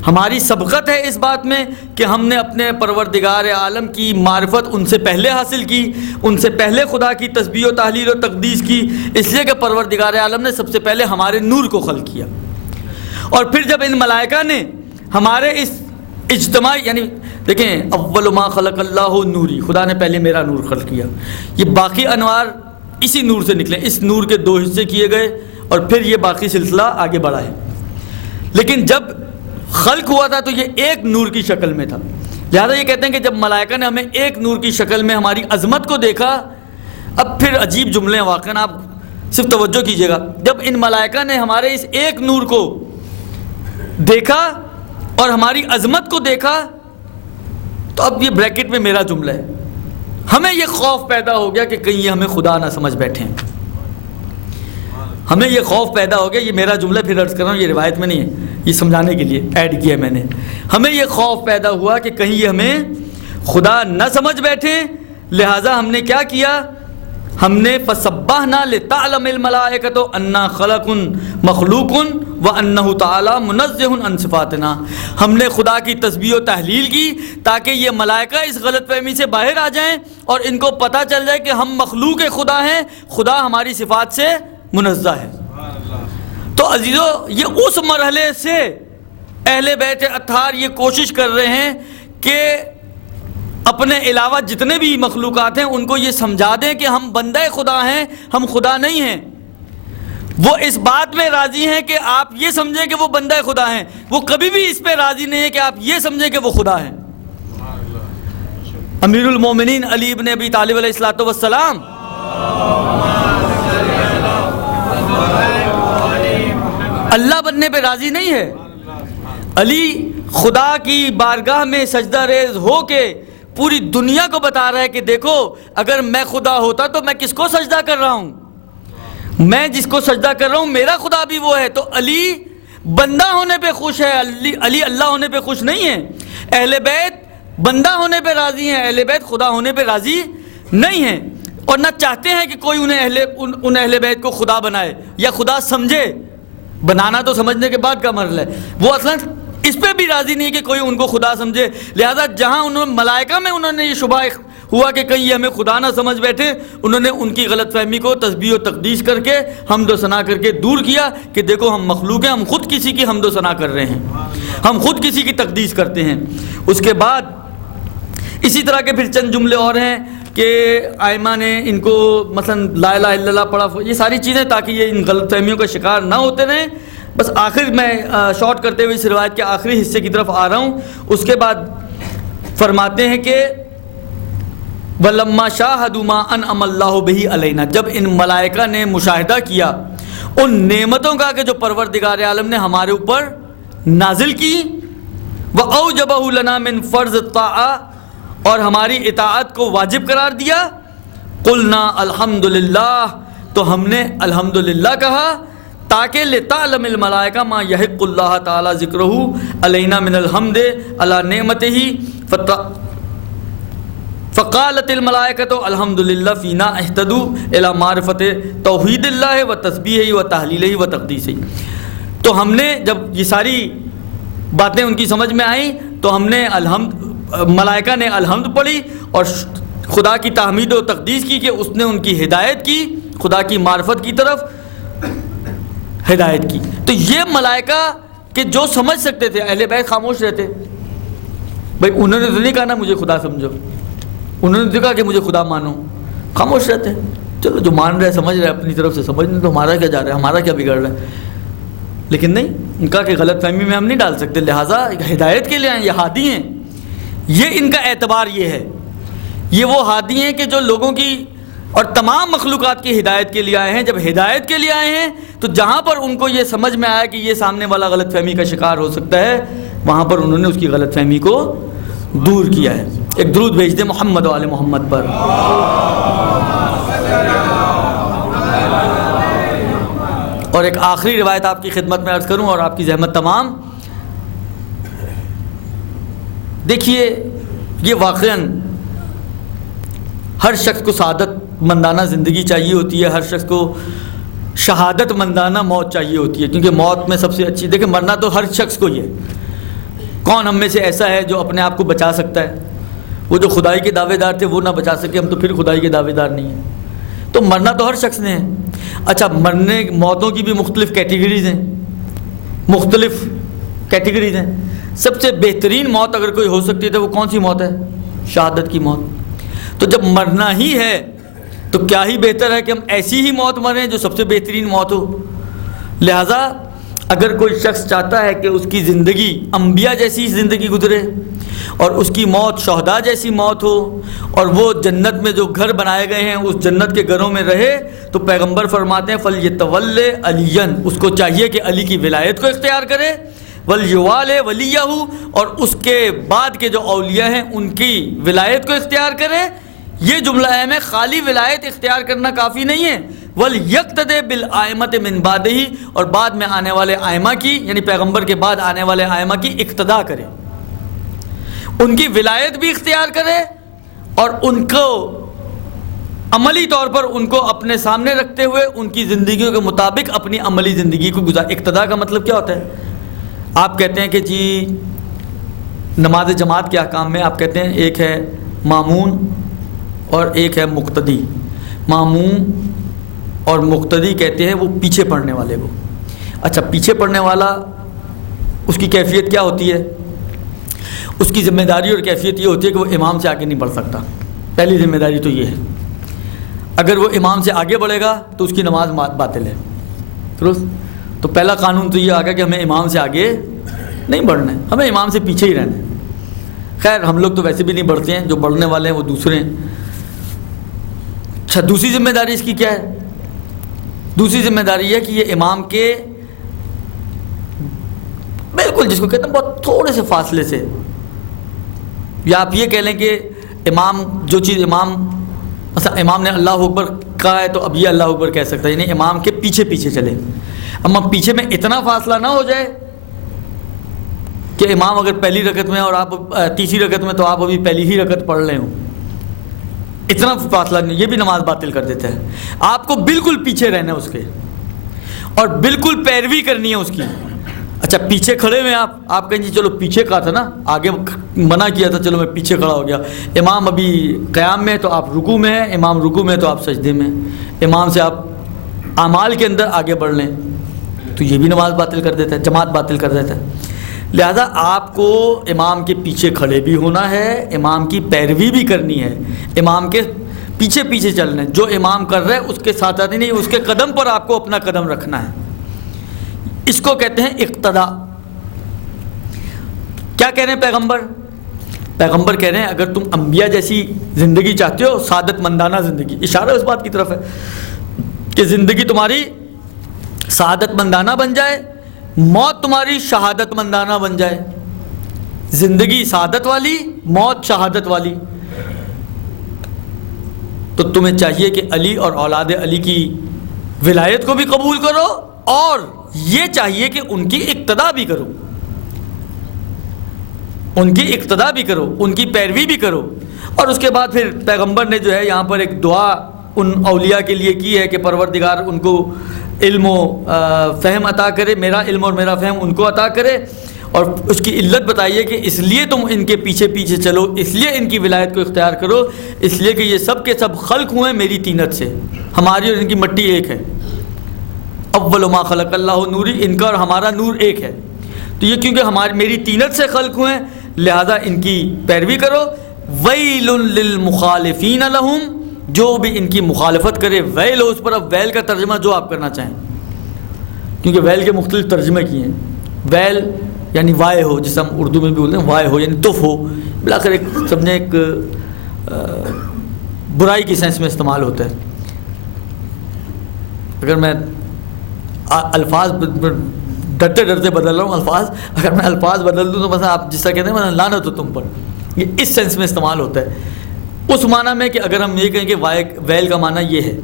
ہماری سبقت ہے اس بات میں کہ ہم نے اپنے پروردگار عالم کی معرفت ان سے پہلے حاصل کی، ان سے پہلے خدا کی تسبیح و تحلیل و تقدیس کی، اس لیے کہ پروردگار عالم نے سب سے پہلے ہمارے نور کو خلق کیا۔ اور پھر جب ان ملائکہ نے ہمارے اس اجتماع، یعنی دیکھیں اول ما خلق اللہ نوری، خدا نے پہلے میرا نور خلق کیا، یہ باقی انوار اسی نور سے نکلے، اس نور کے 2 حصے کیے گئے اور پھر یہ باقی سلسلہ آگے بڑھا ہے۔ لیکن جب خلق ہوا تھا تو یہ ایک نور کی شکل میں تھا، لہذا یہ کہتے ہیں کہ جب ملائکہ نے ہمیں ایک نور کی شکل میں ہماری عظمت کو دیکھا، اب پھر عجیب جملے ہیں واقعاً، آپ صرف توجہ کیجئے گا، جب ان ملائکہ نے ہمارے اس ایک نور کو دیکھا اور ہماری عظمت کو دیکھا، تو اب یہ بریکٹ میں میرا جملہ ہے، ہمیں یہ خوف پیدا ہو گیا کہ کہیں یہ ہمیں خدا نہ سمجھ بیٹھیں، ہمیں یہ خوف پیدا ہو گیا، یہ میرا جملہ پھر عرض کر رہا ہوں، یہ روایت میں نہیں ہے، یہ سمجھانے کے لیے ایڈ کیا میں نے، ہمیں یہ خوف پیدا ہوا کہ کہیں یہ ہمیں خدا نہ سمجھ بیٹھے، لہٰذا ہم نے کیا کیا، ہم نے فسبحنا لتعلم الملائکۃ انا خلق مخلوق وانہ تعالی منزہ عن صفاتنا، ہم نے خدا کی تسبیح و تحلیل کی تاکہ یہ ملائکہ اس غلط فہمی سے باہر آ جائیں اور ان کو پتہ چل جائے کہ ہم مخلوق خدا ہیں، خدا ہماری صفات سے منزہ ہے۔ تو عزیزو، یہ اس مرحلے سے اہل بیت اطہار یہ کوشش کر رہے ہیں کہ اپنے علاوہ جتنے بھی مخلوقات ہیں ان کو یہ سمجھا دیں کہ ہم بندہ خدا ہیں، ہم خدا نہیں ہیں۔ وہ اس بات میں راضی ہیں کہ آپ یہ سمجھیں کہ وہ بندہ خدا ہیں، وہ کبھی بھی اس پہ راضی نہیں ہے کہ آپ یہ سمجھیں کہ وہ خدا ہیں۔ امیر المومنین علی ابن ابی طالب علیہ الصلوۃ والسلام اللہ بننے پہ راضی نہیں ہے۔ علی خدا کی بارگاہ میں سجدہ ریز ہو کے پوری دنیا کو بتا رہا ہے کہ دیکھو اگر میں خدا ہوتا تو میں کس کو سجدہ کر رہا ہوں، میں جس کو سجدہ کر رہا ہوں میرا خدا بھی وہ ہے۔ تو علی بندہ ہونے پہ خوش ہے، علی اللہ ہونے پہ خوش نہیں ہے۔ اہل بیت بندہ ہونے پہ راضی ہیں، اہل بیت خدا ہونے پہ راضی نہیں ہیں، اور نہ چاہتے ہیں کہ کوئی ان اہل بیت کو خدا بنائے یا خدا سمجھے۔ بنانا تو سمجھنے کے بعد کا مرحلہ ہے، وہ اصلا اس پہ بھی راضی نہیں کہ کوئی ان کو خدا سمجھے۔ لہذا جہاں ملائکہ میں انہوں نے یہ شبہ ہوا کہ کہیں یہ ہمیں خدا نہ سمجھ بیٹھے، انہوں نے ان کی غلط فہمی کو تسبیح و تقدیس کر کے حمد و ثنا کر کے دور کیا کہ دیکھو ہم مخلوق ہیں، ہم خود کسی کی حمد و ثنا کر رہے ہیں، ہم خود کسی کی تقدیس کرتے ہیں۔ اس کے بعد اسی طرح کے پھر چند جملے اور ہیں کہ ائمہ نے ان کو مثلا لا الہ الا اللہ پڑھا، یہ ساری چیزیں تاکہ یہ ان غلط فہمیوں کا شکار نہ ہوتے رہیں۔ بس آخر میں شارٹ کرتے ہوئے اس روایت کے آخری حصے کی طرف آ رہا ہوں۔ اس کے بعد فرماتے ہیں کہ وَلَمَّا شَاهَدُوا مَا أَنْعَمَ اللَّهُ بِهِ عَلَيْنَا، جب ان ملائکہ نے مشاہدہ کیا ان نعمتوں کا کہ جو پروردگار عالم نے ہمارے اوپر نازل کی، وَأَوْجَبَهُ لَنَا مِنْ فَرْضِ الطَّاعَةِ، اور ہماری اطاعت کو واجب قرار دیا، قُلْنَا الْحَمْدُ لِلَّهِ، تو ہم نے الحمدللہ کہا تاکہ لتعلم الملائکہ ما یحق اللہ تعالی ذکرہ علینا من الحمد علی نعمتہ فقالت الملائکۃ الحمدللہ فینا اہتدوا الی معرفت توحید اللہ و تسبیحہ و تہلیلہ و تقدیسہ. تو ہم نے جب یہ ساری باتیں ان کی سمجھ میں آئیں تو ہم نے ملائکہ نے الحمد پڑھی اور خدا کی تحمید و تقدیس کی کہ اس نے ان کی ہدایت کی، خدا کی معرفت کی طرف ہدایت کی. تو یہ ملائکہ کہ جو سمجھ سکتے تھے، اہل بیت خاموش رہتے. بھائی انہوں نے تو نہیں کہا نا مجھے خدا سمجھو، انہوں نے تو کہا کہ مجھے خدا مانو، خاموش رہتے. چلو جو مان رہے سمجھ رہے اپنی طرف سے سمجھنے، تو ہمارا کیا جا رہا ہے، ہمارا کیا بگڑ رہا ہے. لیکن نہیں، ان کا کہ غلط فہمی میں ہم نہیں ڈال سکتے، لہٰذا ہدایت کے لیے آئے، یہ ہادی ہیں. یہ ان کا اعتبار یہ ہے، یہ وہ ہادی ہیں کہ جو لوگوں کی اور تمام مخلوقات کی ہدایت کے لیے آئے ہیں. جب ہدایت کے لیے آئے ہیں تو جہاں پر ان کو یہ سمجھ میں آیا کہ یہ سامنے والا غلط فہمی کا شکار ہو سکتا ہے، وہاں پر انہوں نے اس کی غلط فہمی کو دور کیا ہے. ایک درود بھیج دیں محمد و آل محمد پر. اور ایک آخری روایت آپ کی خدمت میں عرض کروں اور آپ کی زحمت تمام. دیکھیے یہ واقعاً ہر شخص کو سعادت مندانہ زندگی چاہیے ہوتی ہے، ہر شخص کو شہادت مندانہ موت چاہیے ہوتی ہے، کیونکہ موت میں سب سے اچھی، دیکھیں مرنا تو ہر شخص کو ہی ہے. کون ہم میں سے ایسا ہے جو اپنے آپ کو بچا سکتا ہے؟ وہ جو خدائی کے دعوے دار تھے وہ نہ بچا سکے، ہم تو پھر خدائی کے دعوے دار نہیں ہیں. تو مرنا تو ہر شخص نے ہے. اچھا موتوں کی بھی مختلف کیٹیگریز ہیں، مختلف کیٹیگریز ہیں. سب سے بہترین موت اگر کوئی ہو سکتی ہے تو وہ کون سی موت ہے؟ شہادت کی موت. تو جب مرنا ہی ہے تو کیا ہی بہتر ہے کہ ہم ایسی ہی موت مریں جو سب سے بہترین موت ہو. لہٰذا اگر کوئی شخص چاہتا ہے کہ اس کی زندگی انبیاء جیسی زندگی گزرے اور اس کی موت شہداء جیسی موت ہو اور وہ جنت میں جو گھر بنائے گئے ہیں اس جنت کے گھروں میں رہے، تو پیغمبر فرماتے ہیں فَلْيَتَوَلَّ عَلِيًّا، اس کو چاہیے کہ علی کی ولایت کو اختیار کرے، وَلْيُوَالِ وَلِيَّهُ، اور اس کے بعد کے جو اولیاء ہیں ان کی ولایت کو اختیار کرے. یہ جملہ اہم ہے، خالی ولایت اختیار کرنا کافی نہیں ہے. وَلْيَقْتَدِ بِالْآئِمَةِ مِنْ بَعْدِهِ، اور بعد میں آنے والے آئمہ کی، یعنی پیغمبر کے بعد آنے والے آئمہ کی اقتداء کرے، ان کی ولایت بھی اختیار کرے اور ان کو عملی طور پر ان کو اپنے سامنے رکھتے ہوئے ان کی زندگیوں کے مطابق اپنی عملی زندگی کو گزار. اقتداء کا مطلب کیا ہوتا ہے؟ آپ کہتے ہیں کہ جی نماز جماعت کے احکام میں آپ کہتے ہیں ایک ہے مامون اور ایک ہے مقتدی. مامون اور مقتدی کہتے ہیں وہ پیچھے پڑھنے والے کو. اچھا پیچھے پڑھنے والا اس کی کیفیت کیا ہوتی ہے؟ اس کی ذمہ داری اور کیفیت یہ ہوتی ہے کہ وہ امام سے آگے نہیں بڑھ سکتا. پہلی ذمہ داری تو یہ ہے، اگر وہ امام سے آگے بڑھے گا تو اس کی نماز باطل ہے. درست؟ تو پہلا قانون تو یہ آ گیا کہ ہمیں امام سے آگے نہیں بڑھنا ہے، ہمیں امام سے پیچھے ہی رہنا ہے. خیر ہم لوگ تو ویسے بھی نہیں بڑھتے ہیں، جو بڑھنے والے ہیں وہ دوسرے ہیں. اچھا دوسری ذمہ داری اس کی کیا ہے؟ دوسری ذمہ داری ہے کہ یہ امام کے بالکل جس کو کہتے ہیں بہت تھوڑے سے فاصلے سے، یا آپ یہ کہہ لیں کہ امام جو چیز مثلا امام نے اللہ اکبر کہا ہے تو اب یہ اللہ اکبر کہہ سکتا ہے، یعنی امام کے پیچھے پیچھے چلے. اما پیچھے میں اتنا فاصلہ نہ ہو جائے کہ امام اگر پہلی رکعت میں اور آپ تیسری رکعت میں تو آپ ابھی پہلی ہی رکعت پڑھ رہے ہوں، اتنا فاصلہ نہیں، یہ بھی نماز باطل کر دیتا ہے. آپ کو بالکل پیچھے رہنا ہے اس کے اور بالکل پیروی کرنی ہے اس کی. اچھا پیچھے کھڑے ہوئے آپ کہیں جی چلو پیچھے کہا تھا نا، آگے منع کیا تھا، چلو میں پیچھے کھڑا ہو گیا. امام ابھی قیام میں تو آپ رکوع میں ہیں، امام رکوع میں تو آپ سجدے میں، امام سے آپ اعمال کے اندر آگے بڑھ لیں تو یہ بھی نماز باطل کر دیتا ہے، جماعت باطل کر دیتا ہے. لہذا آپ کو امام کے پیچھے کھڑے بھی ہونا ہے، امام کی پیروی بھی کرنی ہے، امام کے پیچھے پیچھے چلنا ہے. جو امام کر رہا ہے اس کے ساتھ آتی نہیں، اس کے قدم پر آپ کو اپنا قدم رکھنا ہے. اس کو کہتے ہیں اقتداء. کیا کہہ رہے ہیں پیغمبر کہہ رہے ہیں اگر تم انبیاء جیسی زندگی چاہتے ہو، سعادت مندانہ زندگی، اشارہ اس بات کی طرف ہے کہ زندگی تمہاری سعادت مندانہ بن جائے، موت تمہاری شہادت مندانہ بن جائے، زندگی سعادت والی، موت شہادت والی، تو تمہیں چاہیے کہ علی اور اولاد علی کی ولایت کو بھی قبول کرو اور یہ چاہیے کہ ان کی اقتدا بھی کرو، ان کی اقتدا بھی کرو، ان کی پیروی بھی کرو۔ اور اس کے بعد پھر پیغمبر نے جو ہے یہاں پر ایک دعا ان اولیاء کے لیے کی ہے کہ پروردگار ان کو علم و فہم عطا کرے، میرا علم اور میرا فہم ان کو عطا کرے، اور اس کی علت بتائیے کہ اس لیے تم ان کے پیچھے پیچھے چلو، اس لیے ان کی ولایت کو اختیار کرو، اس لیے کہ یہ سب کے سب خلق ہوئے میری طینت سے، ہماری اور ان کی مٹی ایک ہے۔ اول ما خلق اللہ نوری، ان کا اور ہمارا نور ایک ہے، تو یہ کیونکہ میری طینت سے خلق ہوئے لہذا ان کی پیروی کرو۔ ویل للمخالفین لہم، جو بھی ان کی مخالفت کرے ویل ہو اس پر۔ اب ویل کا ترجمہ جو آپ کرنا چاہیں، کیونکہ ویل کے مختلف ترجمے کیے ہیں۔ ویل یعنی وائے ہو، جسے ہم اردو میں بھی بولتے ہیں وائے ہو، یعنی تف ہو، بلاخر ایک سب نے ایک برائی کی سینس میں استعمال ہوتا ہے۔ اگر میں الفاظ ڈرتے ڈرتے بدل رہا ہوں الفاظ، اگر میں الفاظ بدل دوں تو مثلا آپ جس طرح کہتے ہیں لعنت ہو تم پر، یہ اس سینس میں استعمال ہوتا ہے۔ اس معنی میں کہ اگر ہم یہ کہیں کہ ویل کا معنی یہ ہے،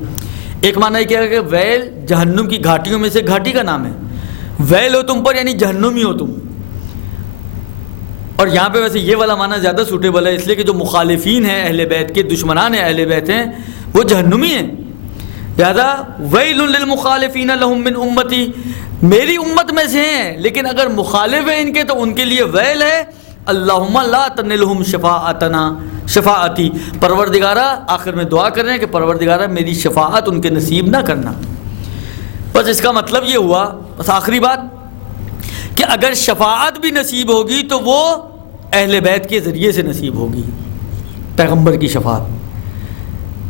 ایک معنی یہ کیا ہے کہ ویل جہنم کی گھاٹیوں میں سے گھاٹی کا نام ہے، ویل ہو تم پر یعنی جہنمی ہو تم۔ اور یہاں پہ ویسے یہ والا معنی زیادہ سوٹیبل ہے، اس لیے کہ جو مخالفین ہیں اہل بیت کے، دشمنان اہل بیت ہیں، وہ جہنمی ہیں، لہذا ویل للمخالفین لہم من امتی، میری امت میں سے ہیں لیکن اگر مخالف ہیں ان کے تو ان کے لیے ویل ہے۔ اللہم لا تنلہم شفاعتی، پروردگارہ آخر میں دعا کر رہے ہیں کہ پروردگارہ میری شفاعت ان کے نصیب نہ کرنا۔ بس اس کا مطلب یہ ہوا، بس آخری بات، کہ اگر شفاعت بھی نصیب ہوگی تو وہ اہل بیت کے ذریعے سے نصیب ہوگی۔ پیغمبر کی شفاعت،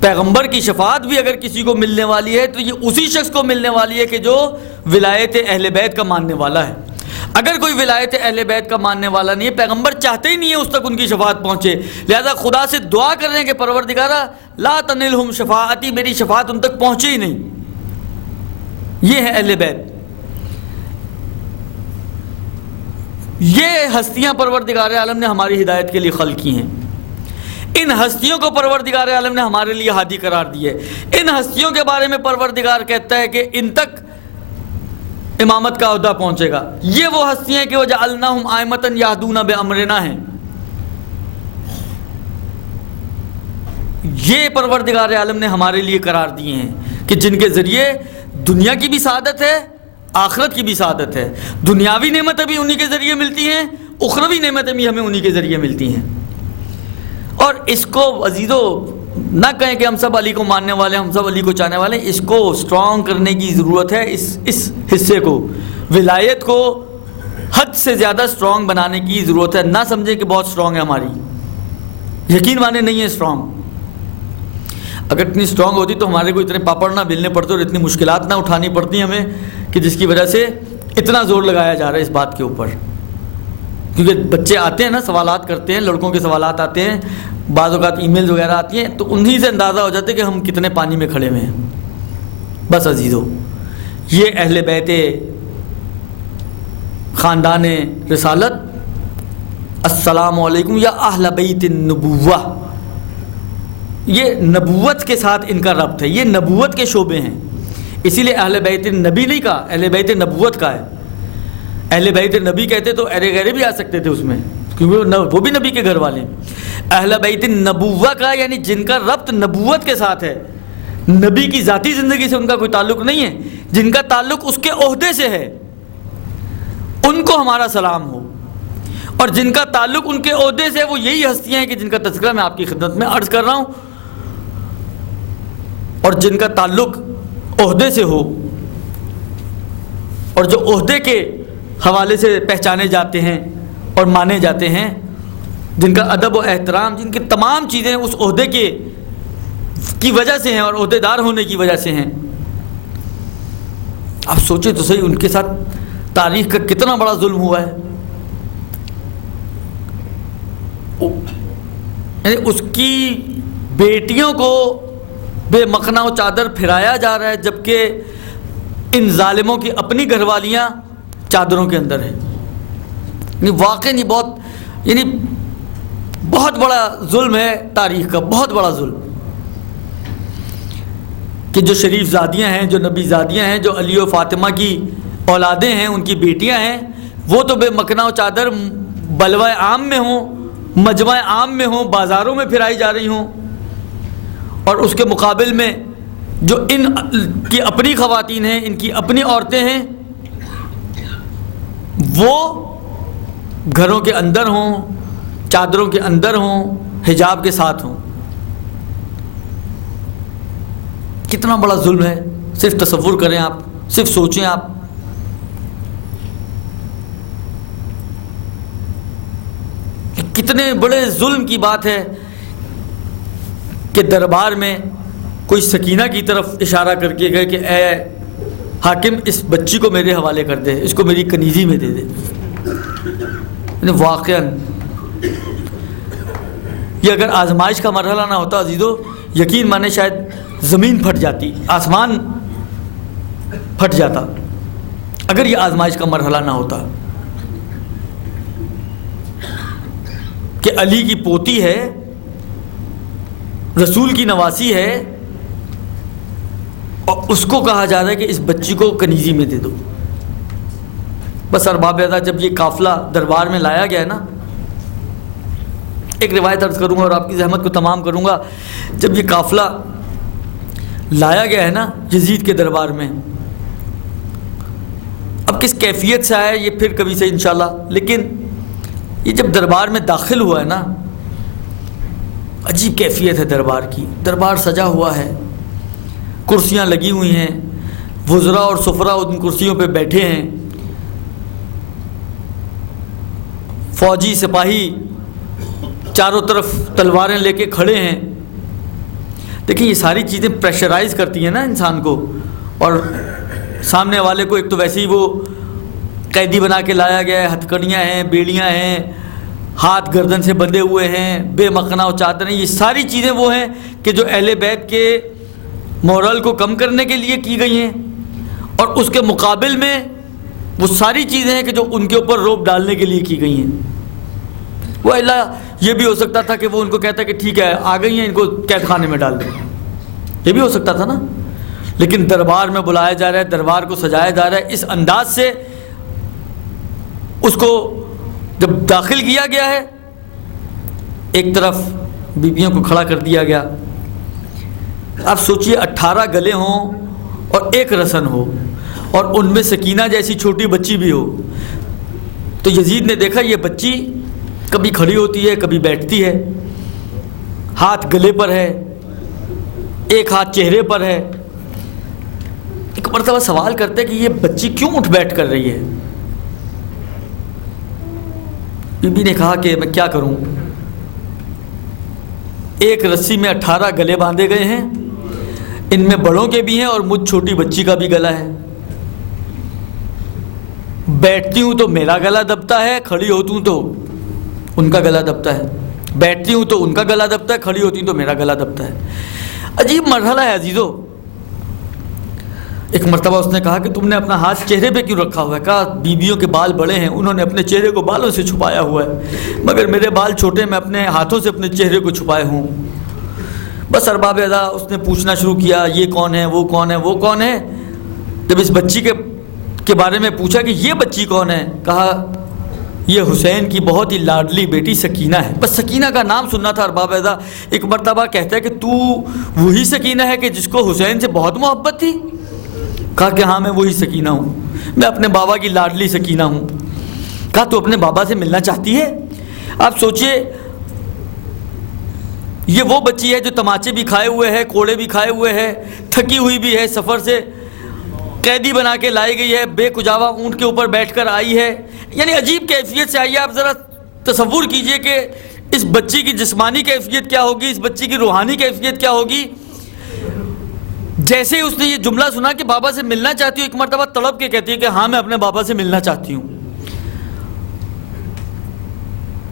پیغمبر کی شفاعت بھی اگر کسی کو ملنے والی ہے تو یہ اسی شخص کو ملنے والی ہے کہ جو ولایت اہل بیت کا ماننے والا ہے۔ اگر کوئی ولایت اہل بیت کا ماننے والا نہیں ہے، پیغمبر چاہتے ہی نہیں ہے اس تک ان کی شفاعت پہنچے، لہذا خدا سے دعا کر رہے ہیں کہ پروردگارہ لا تنلہم شفاعتی، میری شفاعت ان تک پہنچے ہی نہیں۔ یہ ہے اہل بیت، یہ ہستیاں پروردگار عالم نے ہماری ہدایت کے لیے خلق کی ہیں، ان ہستیوں کو پروردگار عالم نے ہمارے لیے ہادی قرار دی ہے۔ ان ہستیوں کے بارے میں پروردگار کہتا ہے کہ ان تک امامت کا عہدہ پہنچے گا۔ یہ وہ ہستیاں ہیں کہ وجعلناہم ائمۃ یہدون بامرنا ہیں، یہ پروردگار عالم نے ہمارے لیے قرار دیے ہیں کہ جن کے ذریعے دنیا کی بھی سعادت ہے، آخرت کی بھی سعادت ہے۔ دنیاوی نعمتیں بھی انہی کے ذریعے ملتی ہیں، اخروی نعمتیں بھی ہمیں انہی کے ذریعے ملتی ہیں۔ اور اس کو عزیزو نہ کہیں کہ ہم سب علی کو ماننے والے ہیں، ہم سب علی کو چاہنے والے ہیں، اس کو سٹرونگ کرنے کی ضرورت ہے۔ اس حصے کو، ولایت کو حد سے زیادہ سٹرونگ بنانے کی ضرورت ہے۔ نہ سمجھیں کہ بہت سٹرونگ ہے ہماری، یقین مانے نہیں ہے سٹرونگ۔ اگر اتنی سٹرونگ ہوتی تو ہمارے کو اتنے پاپڑ نہ بیلنے پڑتے اور اتنی مشکلات نہ اٹھانی پڑتی ہمیں، کہ جس کی وجہ سے اتنا زور لگایا جا رہا ہے اس بات کے اوپر۔ کیونکہ بچے آتے ہیں نا، سوالات کرتے ہیں، لڑکوں کے سوالات آتے ہیں، بعض اوقات ای میلز وغیرہ آتی ہیں، تو انہی سے اندازہ ہو جاتا ہے کہ ہم کتنے پانی میں کھڑے ہوئے ہیں۔ بس عزیزو، یہ اہل بیت خاندان رسالت، السلام علیکم یا اہل بیت النبوہ، یہ نبوت کے ساتھ ان کا ربط ہے، یہ نبوت کے شعبے ہیں، اسی لیے اہل بیت نبی نہیں کہا، اہل بیت نبوت کا ہے۔ اہل بیت نبی کہتے تو ارے غیرے بھی آ سکتے تھے اس میں، کیونکہ وہ بھی نبی کے گھر والے ہیں۔ اہل بیت نبوہ کا یعنی جن کا ربط نبوت کے ساتھ ہے، نبی کی ذاتی زندگی سے ان کا کوئی تعلق نہیں ہے، جن کا تعلق اس کے عہدے سے ہے، ان کو ہمارا سلام ہو۔ اور جن کا تعلق ان کے عہدے سے، وہ یہی ہستیاں ہیں کہ جن کا تذکرہ میں آپ کی خدمت میں عرض کر رہا ہوں۔ اور جن کا تعلق عہدے سے ہو، اور جو عہدے کے حوالے سے پہچانے جاتے ہیں اور مانے جاتے ہیں، جن کا ادب و احترام، جن کی تمام چیزیں اس عہدے کی وجہ سے ہیں اور عہدے دار ہونے کی وجہ سے ہیں۔ آپ سوچیں تو صحیح، ان کے ساتھ تاریخ کا کتنا بڑا ظلم ہوا ہے۔ یعنی اس کی بیٹیوں کو بے مخنا و چادر پھرایا جا رہا ہے، جبکہ ان ظالموں کی اپنی گھر والیاں چادروں کے اندر ہیں۔ یعنی واقعی بہت بڑا ظلم ہے تاریخ کا، بہت بڑا ظلم۔ کہ جو شریف زادیاں ہیں، جو نبی زادیاں ہیں، جو علی و فاطمہ کی اولادیں ہیں، ان کی بیٹیاں ہیں، وہ تو بے مکنا و چادر بلوائے عام میں ہوں، مجمع عام میں ہوں، بازاروں میں پھرائی جا رہی ہوں، اور اس کے مقابل میں جو ان کی اپنی خواتین ہیں، ان کی اپنی عورتیں ہیں، وہ گھروں کے اندر ہوں، چادروں کے اندر ہوں، حجاب کے ساتھ ہوں۔ کتنا بڑا ظلم ہے، صرف تصور کریں آپ، صرف سوچیں آپ۔ کتنے بڑے ظلم کی بات ہے کہ دربار میں کوئی سکینہ کی طرف اشارہ کر کے گئے کہ اے حاکم اس بچی کو میرے حوالے کر دے، اس کو میری کنیزی میں دے دے۔ واقعاً یہ اگر آزمائش کا مرحلہ نہ ہوتا عزیزو، یقین مانے شاید زمین پھٹ جاتی، آسمان پھٹ جاتا اگر یہ آزمائش کا مرحلہ نہ ہوتا کہ علی کی پوتی ہے، رسول کی نواسی ہے، اور اس کو کہا جا رہا ہے کہ اس بچی کو کنیزی میں دے دو۔ بس ارباب ادا جب یہ قافلہ دربار میں لایا گیا ہے نا، ایک روایت عرض کروں گا اور آپ کی زحمت کو تمام کروں گا، جب یہ قافلہ لایا گیا ہے نا یزید کے دربار میں، اب کس کیفیت سے آیا یہ پھر کبھی سے انشاءاللہ، لیکن یہ جب دربار میں داخل ہوا ہے نا، عجیب کیفیت ہے دربار کی۔ دربار سجا ہوا ہے، کرسیاں لگی ہوئی ہیں، وزراء اور سفراء ان کرسیوں پہ بیٹھے ہیں، فوجی سپاہی چاروں طرف تلواریں لے کے کھڑے ہیں۔ دیکھیں یہ ساری چیزیں پریشرائز کرتی ہیں نا انسان کو، اور سامنے والے کو ایک تو ویسے ہی وہ قیدی بنا کے لایا گیا ہے، ہتھکڑیاں ہیں، بیڑیاں ہیں، ہاتھ گردن سے بندھے ہوئے ہیں، بے مقنا و چادر ہیں، یہ ساری چیزیں وہ ہیں کہ جو اہل بیت کے مورل کو کم کرنے کے لیے کی گئی ہیں، اور اس کے مقابل میں وہ ساری چیزیں ہیں کہ جو ان کے اوپر روب ڈالنے کے لیے کی گئی ہیں۔ وہ اللہ یہ بھی ہو سکتا تھا کہ وہ ان کو کہتا کہ ٹھیک ہے آ گئی ہیں، ان کو قید خانے میں ڈال دیں، یہ بھی ہو سکتا تھا نا، لیکن دربار میں بلایا جا رہا ہے، دربار کو سجایا جا رہا ہے، اس انداز سے اس کو جب داخل کیا گیا ہے، ایک طرف بیبیوں کو کھڑا کر دیا گیا۔ آپ سوچئے 18 گلے ہوں اور ایک رسن ہو، اور ان میں سکینہ جیسی چھوٹی بچی بھی ہو، تو یزید نے دیکھا یہ بچی کبھی کھڑی ہوتی ہے، کبھی بیٹھتی ہے، ہاتھ گلے پر ہے، ایک ہاتھ چہرے پر ہے۔ ایک مرتبہ سوال کرتے ہیں کہ یہ بچی کیوں اٹھ بیٹھ کر رہی ہے؟ بی بی نے کہا کہ میں کیا کروں، ایک رسی میں 18 گلے باندھے گئے ہیں، ان میں بڑوں کے بھی ہیں اور مجھ چھوٹی بچی کا بھی گلا ہے، بیٹھتی ہوں تو میرا گلا دبتا ہے، کھڑی ہوتی ہوں تو ان کا گلا دبتا ہے، بیٹھتی ہوں تو ان کا گلا دبتا ہے، کھڑی ہوتی ہوں تو میرا گلا دبتا ہے۔ عجیب مرحلہ ہے عزیزو۔ ایک مرتبہ اس نے کہا کہ تم نے اپنا ہاتھ چہرے پہ کیوں رکھا ہوا ہے؟ کہا بیویوں کے بال بڑے ہیں، انہوں نے اپنے چہرے کو بالوں سے چھپایا ہوا ہے، مگر میرے بال چھوٹے، میں اپنے ہاتھوں سے اپنے چہرے کو چھپائے ہوں۔ بس ارباب ادا اس نے پوچھنا شروع کیا یہ کون ہے، وہ کون ہے، وہ کون ہے۔ جب اس بچی کے بارے میں پوچھا کہ یہ بچی کون ہے، کہا یہ حسین کی بہت ہی لاڈلی بیٹی سکینہ ہے۔ بس سکینہ کا نام سننا تھا ارباب ادا۔ ایک مرتبہ کہتا ہے کہ تو وہی سکینہ ہے کہ جس کو حسین سے بہت محبت تھی؟ کہا کہ ہاں میں وہی سکینہ ہوں، میں اپنے بابا کی لاڈلی سکینہ ہوں۔ کہا تو اپنے بابا سے ملنا چاہتی ہے؟ آپ سوچئے یہ وہ بچی ہے جو تماچے بھی کھائے ہوئے ہے، کوڑے بھی کھائے ہوئے ہے، تھکی ہوئی بھی ہے، سفر سے قیدی بنا کے لائی گئی ہے، بے کجاوا اونٹ کے اوپر بیٹھ کر آئی ہے، یعنی عجیب کیفیت سے آئی ہے۔ آپ ذرا تصور کیجئے کہ اس بچی کی جسمانی کیفیت کیا ہوگی، اس بچی کی روحانی کیفیت کیا ہوگی۔ جیسے اس نے یہ جملہ سنا کہ بابا سے ملنا چاہتی ہوں، ایک مرتبہ تڑپ کے کہتی ہے کہ ہاں میں اپنے بابا سے ملنا چاہتی ہوں۔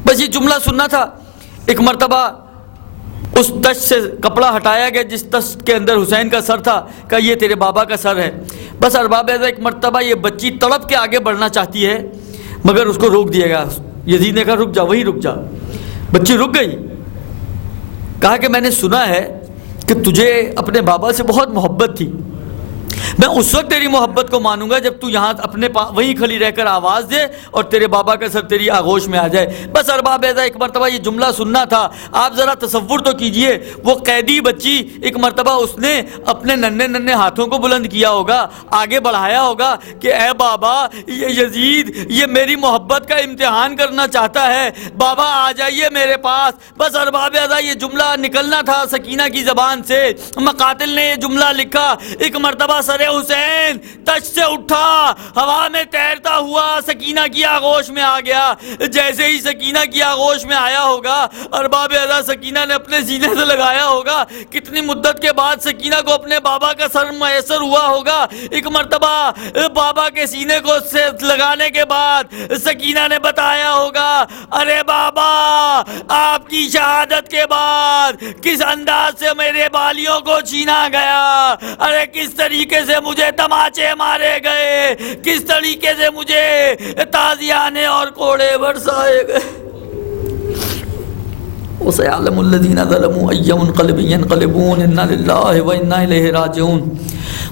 بس یہ جملہ سننا تھا۔ ایک مرتبہ اس تشت سے کپڑا ہٹایا گیا جس تشت کے اندر حسین کا سر تھا، کہا یہ تیرے بابا کا سر ہے۔ بس ارباب اعزاء ایک مرتبہ یہ بچی تڑپ کے آگے بڑھنا چاہتی ہے، مگر اس کو روک دیا گیا۔ یزید نے کہا رک جا، وہیں رک جا۔ بچی رک گئی۔ کہا کہ میں نے سنا ہے کہ تجھے اپنے بابا سے بہت محبت تھی، میں اس وقت تیری محبت کو مانوں گا جب تو یہاں اپنے وہیں کھڑی رہ کر آواز دے اور تیرے بابا کا سر تیری آغوش میں آ جائے۔ بس ارباب ایزا ایک مرتبہ یہ جملہ سننا تھا۔ آپ ذرا تصور تو کیجئے، وہ قیدی بچی ایک مرتبہ اس نے اپنے ننھے ننھے ہاتھوں کو بلند کیا ہوگا، آگے بڑھایا ہوگا کہ اے بابا، یہ یزید یہ میری محبت کا امتحان کرنا چاہتا ہے، بابا آ جائیے میرے پاس۔ بس ارباب ایزا یہ جملہ نکلنا تھا سکینہ کی زبان سے۔ مقاتل نے یہ جملہ لکھا، ایک مرتبہ سر حسین تش سے اٹھا، ہوا میں تیرتا ہوا سکینہ کی آغوش میں آ گیا۔ جیسے ہی سکینہ کی آغوش میں آیا ہوگا، ارباب اعلیٰ سکینہ نے اپنے سینے سے لگایا ہوگا۔ کتنی مدت کے بعد سکینہ کو اپنے بابا کا سر میسر ہوا ہوگا۔ ایک مرتبہ بابا کے سینے کو سے لگانے کے بعد سکینہ نے بتایا ہوگا، ارے بابا، آپ کی شہادت کے بعد کس انداز سے میرے بالیوں کو چھینا گیا، ارے کس طریقے سے مجھے تماچے مارے گئے، کس طریقے سے مجھے تازیانے اور کوڑے برسائے گئے۔ وَسَيَعْلَمُ الَّذِينَ ظَلَمُوا أَيَّ مُنقَلِبٍ يَنقَلِبُونَ إِنَّا لِلَّهِ وَإِنَّا إِلَيْهِ رَاجِعُونَ۔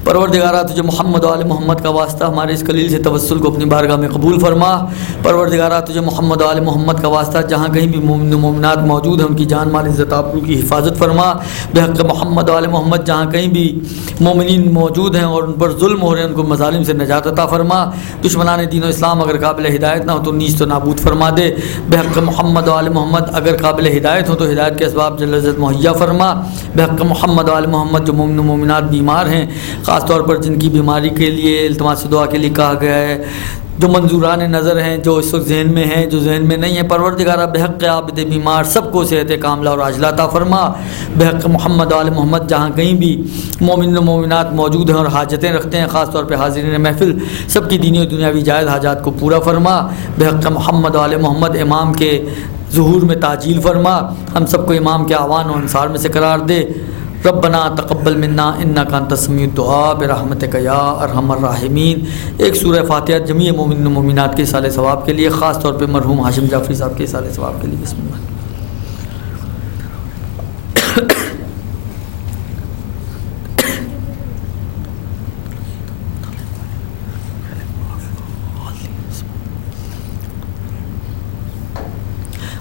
پروردگارہ تجھے محمد و آل محمد کا واسطہ ہمارے اس قلیل سے توسل کو اپنی بارگاہ میں قبول فرما۔ پروردگارہ تجھے محمد و آل محمد کا واسطہ جہاں کہیں بھی مومن و مومنات موجود ہیں ان کی جان مال عزت آبرو کی حفاظت فرما۔ بحق محمد و آل محمد جہاں کہیں بھی مومنین موجود ہیں اور ان پر ظلم ہو رہے ہیں ان کو مظالم سے نجات عطا فرما۔ دشمنان دین و اسلام اگر قابل ہدایت نہ ہو تو نیست و نابود فرما دے۔ بحق محمد و آل محمد اگر قابل ہدایت ہو تو ہدایت کے اسباب جل عزت مہیا فرما۔ بحق محمد و آل محمد جو مومن و مومنات بیمار ہیں، خاص طور پر جن کی بیماری کے لیے التماس دعا کے لیے کہا گیا ہے، جو منظوران نظر ہیں، جو اس وقت ذہن میں ہیں، جو ذہن میں نہیں ہیں، پروردگارہ بحق عابد بیمار سب کو صحت کاملہ اور عاجلہ عطا فرما۔ بحق محمد و آل محمد جہاں کہیں بھی مومن و مومنات موجود ہیں اور حاجتیں رکھتے ہیں، خاص طور پہ حاضرین محفل سب کی دینی و دنیاوی جائز حاجات کو پورا فرما۔ بحق محمد و آل محمد امام کے ظہور میں تعجیل فرما، ہم سب کو امام کے اعوان و انصار میں سے قرار دے۔ ربنا تقبل منا انک انت السمیع الدعاء برحمتک یا ارحم الراحمین۔ ایک سورہ فاتحہ جمیع مومن و مومنات کے اصال ثواب کے لیے، خاص طور پہ مرحوم ہاشم جعفری صاحب کے اصال ثواب کے لیے۔ بسم اللہ۔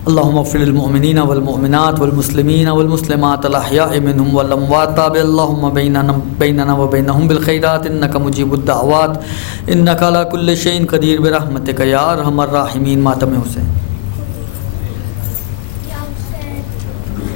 اللهم اغفر للمؤمنين والمؤمنات والمسلمين والمسلمات الأحياء منهم والأموات، تابع اللهم بيننا وبينهم بالخيرات إنك مجيب الدعوات إنك على كل شيء قدير برحمتك يا أرحم الراحمين۔ ماتم حسین۔